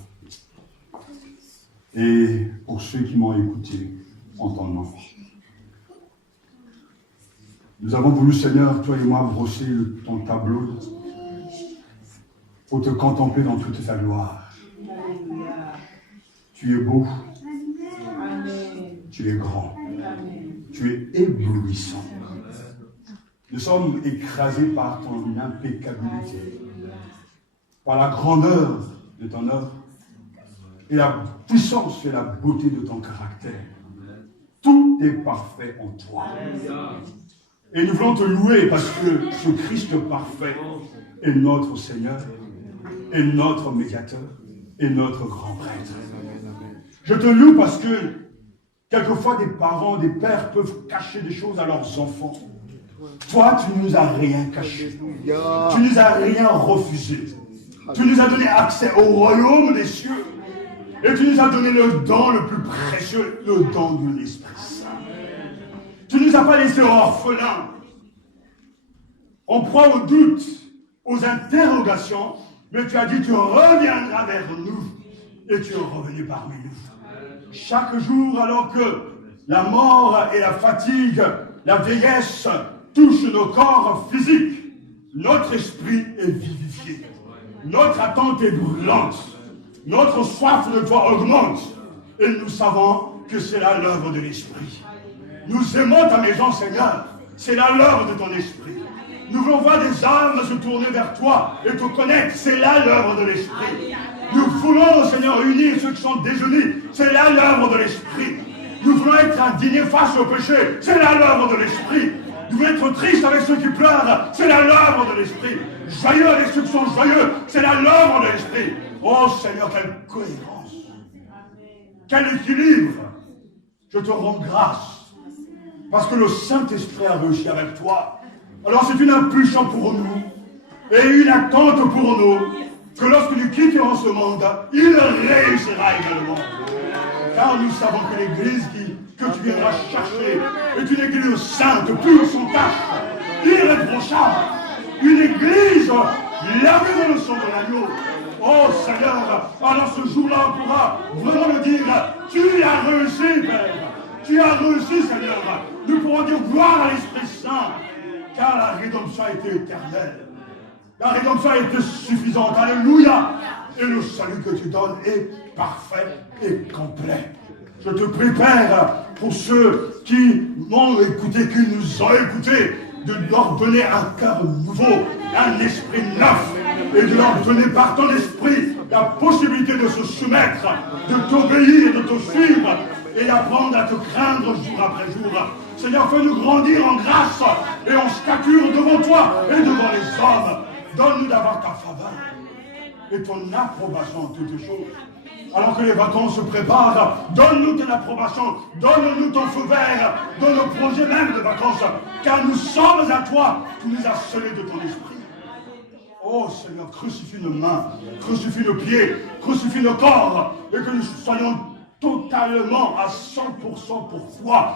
Et pour ceux qui m'ont écouté en ton nom. Nous avons voulu, Seigneur, toi et moi, brosser ton tableau pour te contempler dans toute ta gloire. Tu es beau. Tu es grand. Tu es éblouissant. Nous sommes écrasés par ton impeccabilité, par la grandeur de ton œuvre et la puissance et la beauté de ton caractère. Tout est parfait en toi. Et nous voulons te louer parce que ce Christ parfait est notre Seigneur, est notre médiateur, est notre grand prêtre. Je te loue parce que quelquefois des parents, des pères peuvent cacher des choses à leurs enfants. Toi, tu ne nous as rien caché. Tu ne nous as rien refusé. Tu nous as donné accès au royaume des cieux. Et tu nous as donné le don le plus précieux, le don de l'Esprit Saint. Tu ne nous as pas laissés orphelins. On proie au doute, aux interrogations, mais tu as dit tu reviendras vers nous et tu es revenu parmi nous. Chaque jour, alors que la mort et la fatigue, la vieillesse touchent nos corps physiques, notre esprit est vivifié. Notre attente est brûlante. Notre soif de toi augmente. Et nous savons que c'est là l'œuvre de l'Esprit. Nous aimons ta maison, Seigneur. C'est là l'œuvre de ton Esprit. Nous voulons voir des âmes se tourner vers toi et te connaître. C'est là l'œuvre de l'Esprit. Nous voulons, Seigneur, unir ceux qui sont désunis. C'est là l'œuvre de l'Esprit. Nous voulons être indignés face au péché. C'est là l'œuvre de l'Esprit. Nous voulons être tristes avec ceux qui pleurent. C'est là l'œuvre de l'Esprit. Joyeux avec ceux qui sont joyeux. C'est là l'œuvre de l'Esprit. Oh Seigneur, quelle cohérence. Quel équilibre. Je te rends grâce. Parce que le Saint-Esprit a réussi avec toi. Alors c'est une impulsion pour nous. Et une attente pour nous. Que lorsque nous quitterons ce monde, il réussira également. Car nous savons que l'Église que tu viendras chercher est une Église sainte, pure, sans tache, irréprochable. Une Église lavée dans le sang de l'agneau. Oh Seigneur, alors ce jour-là on pourra vraiment le dire, tu as réussi Père. Tu as réussi Seigneur. Nous pourrons dire gloire à l'Esprit Saint. Car la rédemption a été éternelle. La rédemption a été suffisante. Alléluia. Et le salut que tu donnes est parfait et complet. Je te prie, Père, pour ceux qui m'ont écouté, qui nous ont écoutés, de leur donner un cœur nouveau, un esprit neuf, et de leur donner par ton esprit la possibilité de se soumettre, de t'obéir, de te suivre, et d'apprendre à te craindre jour après jour. Seigneur, fais-nous grandir en grâce et en stature devant toi et devant les hommes. Donne-nous d'avoir ta faveur et ton approbation en toutes choses. Alors que les vacances se préparent, donne-nous ton approbation, donne-nous ton feu vert, dans nos projets même de vacances, car nous sommes à toi, tu nous as scellés de ton esprit. Oh Seigneur, crucifie nos mains, crucifie nos pieds, crucifie nos corps, et que nous soyons totalement à 100% pour toi.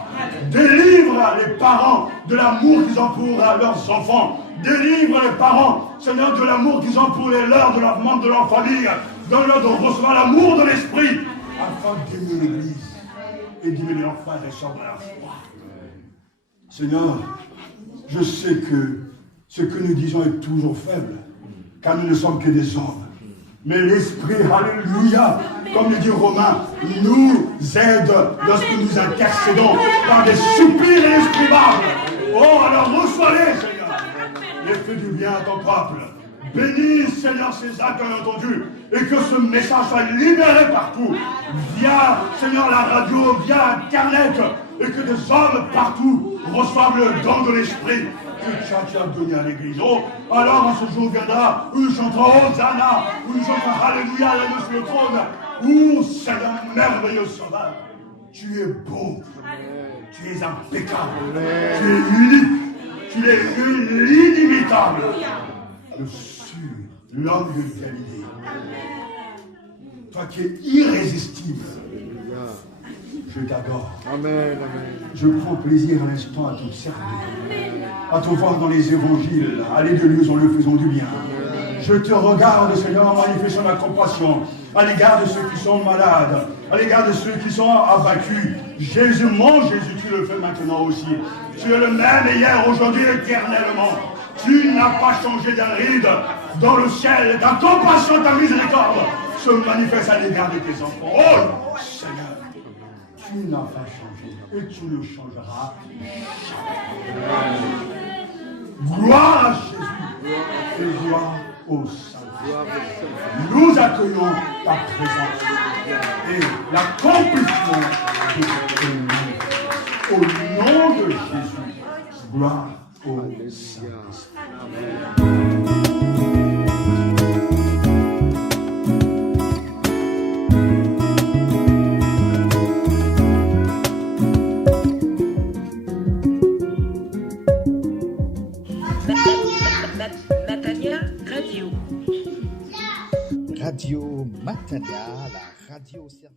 Délivre les parents de l'amour qu'ils ont pour leurs enfants. Délivre les parents, Seigneur, de l'amour qu'ils ont pour les leurs, de leurs membres de leur famille. Donne-leur de recevoir l'amour de l'Esprit, afin d'aimer l'Église et d'aimer leurs frères et sœurs de la foi. Seigneur, je sais que ce que nous disons est toujours faible, car nous ne sommes que des hommes. Mais l'Esprit, alléluia, comme le dit Romain, nous aide lorsque nous intercédons par des soupirs inexprimables. Oh, alors reçois-les, Seigneur, et fais du bien à ton peuple. Bénis, Seigneur, ces actes entendus, et que ce message soit libéré partout, via, Seigneur, la radio, via Internet, et que des hommes partout reçoivent le don de l'Esprit que tu as donné à l'Église. Oh, alors en ce jour viendra où nous chanterons Hosanna, où nous chanterons Alléluia, l'agneau sur le trône, où, Seigneur, merveilleux Sauveur, tu es beau, tu es impeccable, tu es unique, tu es l'inimitable, le sûr, l'homme de Galilée. Toi qui es irrésistible, je t'adore. Amen, amen. Je prends plaisir à l'instant à te servir, à te voir dans les évangiles, aller de lieu en lieu faisant du bien. Je te regarde, Seigneur, en manifestant la compassion à l'égard de ceux qui sont malades, à l'égard de ceux qui sont abattus. Jésus, mon Jésus, tu le fais maintenant aussi. Tu es le même hier, aujourd'hui, éternellement. Tu n'as pas changé d'un ride dans le ciel. Ta compassion, ta miséricorde se manifeste à l'égard de tes enfants. Oh, Seigneur, tu n'as pas changé et tu ne changeras jamais. Gloire à Jésus et gloire au Saint. Nous accueillons ta présence et l'accomplissement de ton nom. Au nom de Jésus, gloire Oh, Matania Radio. Radio Matania, la radio service.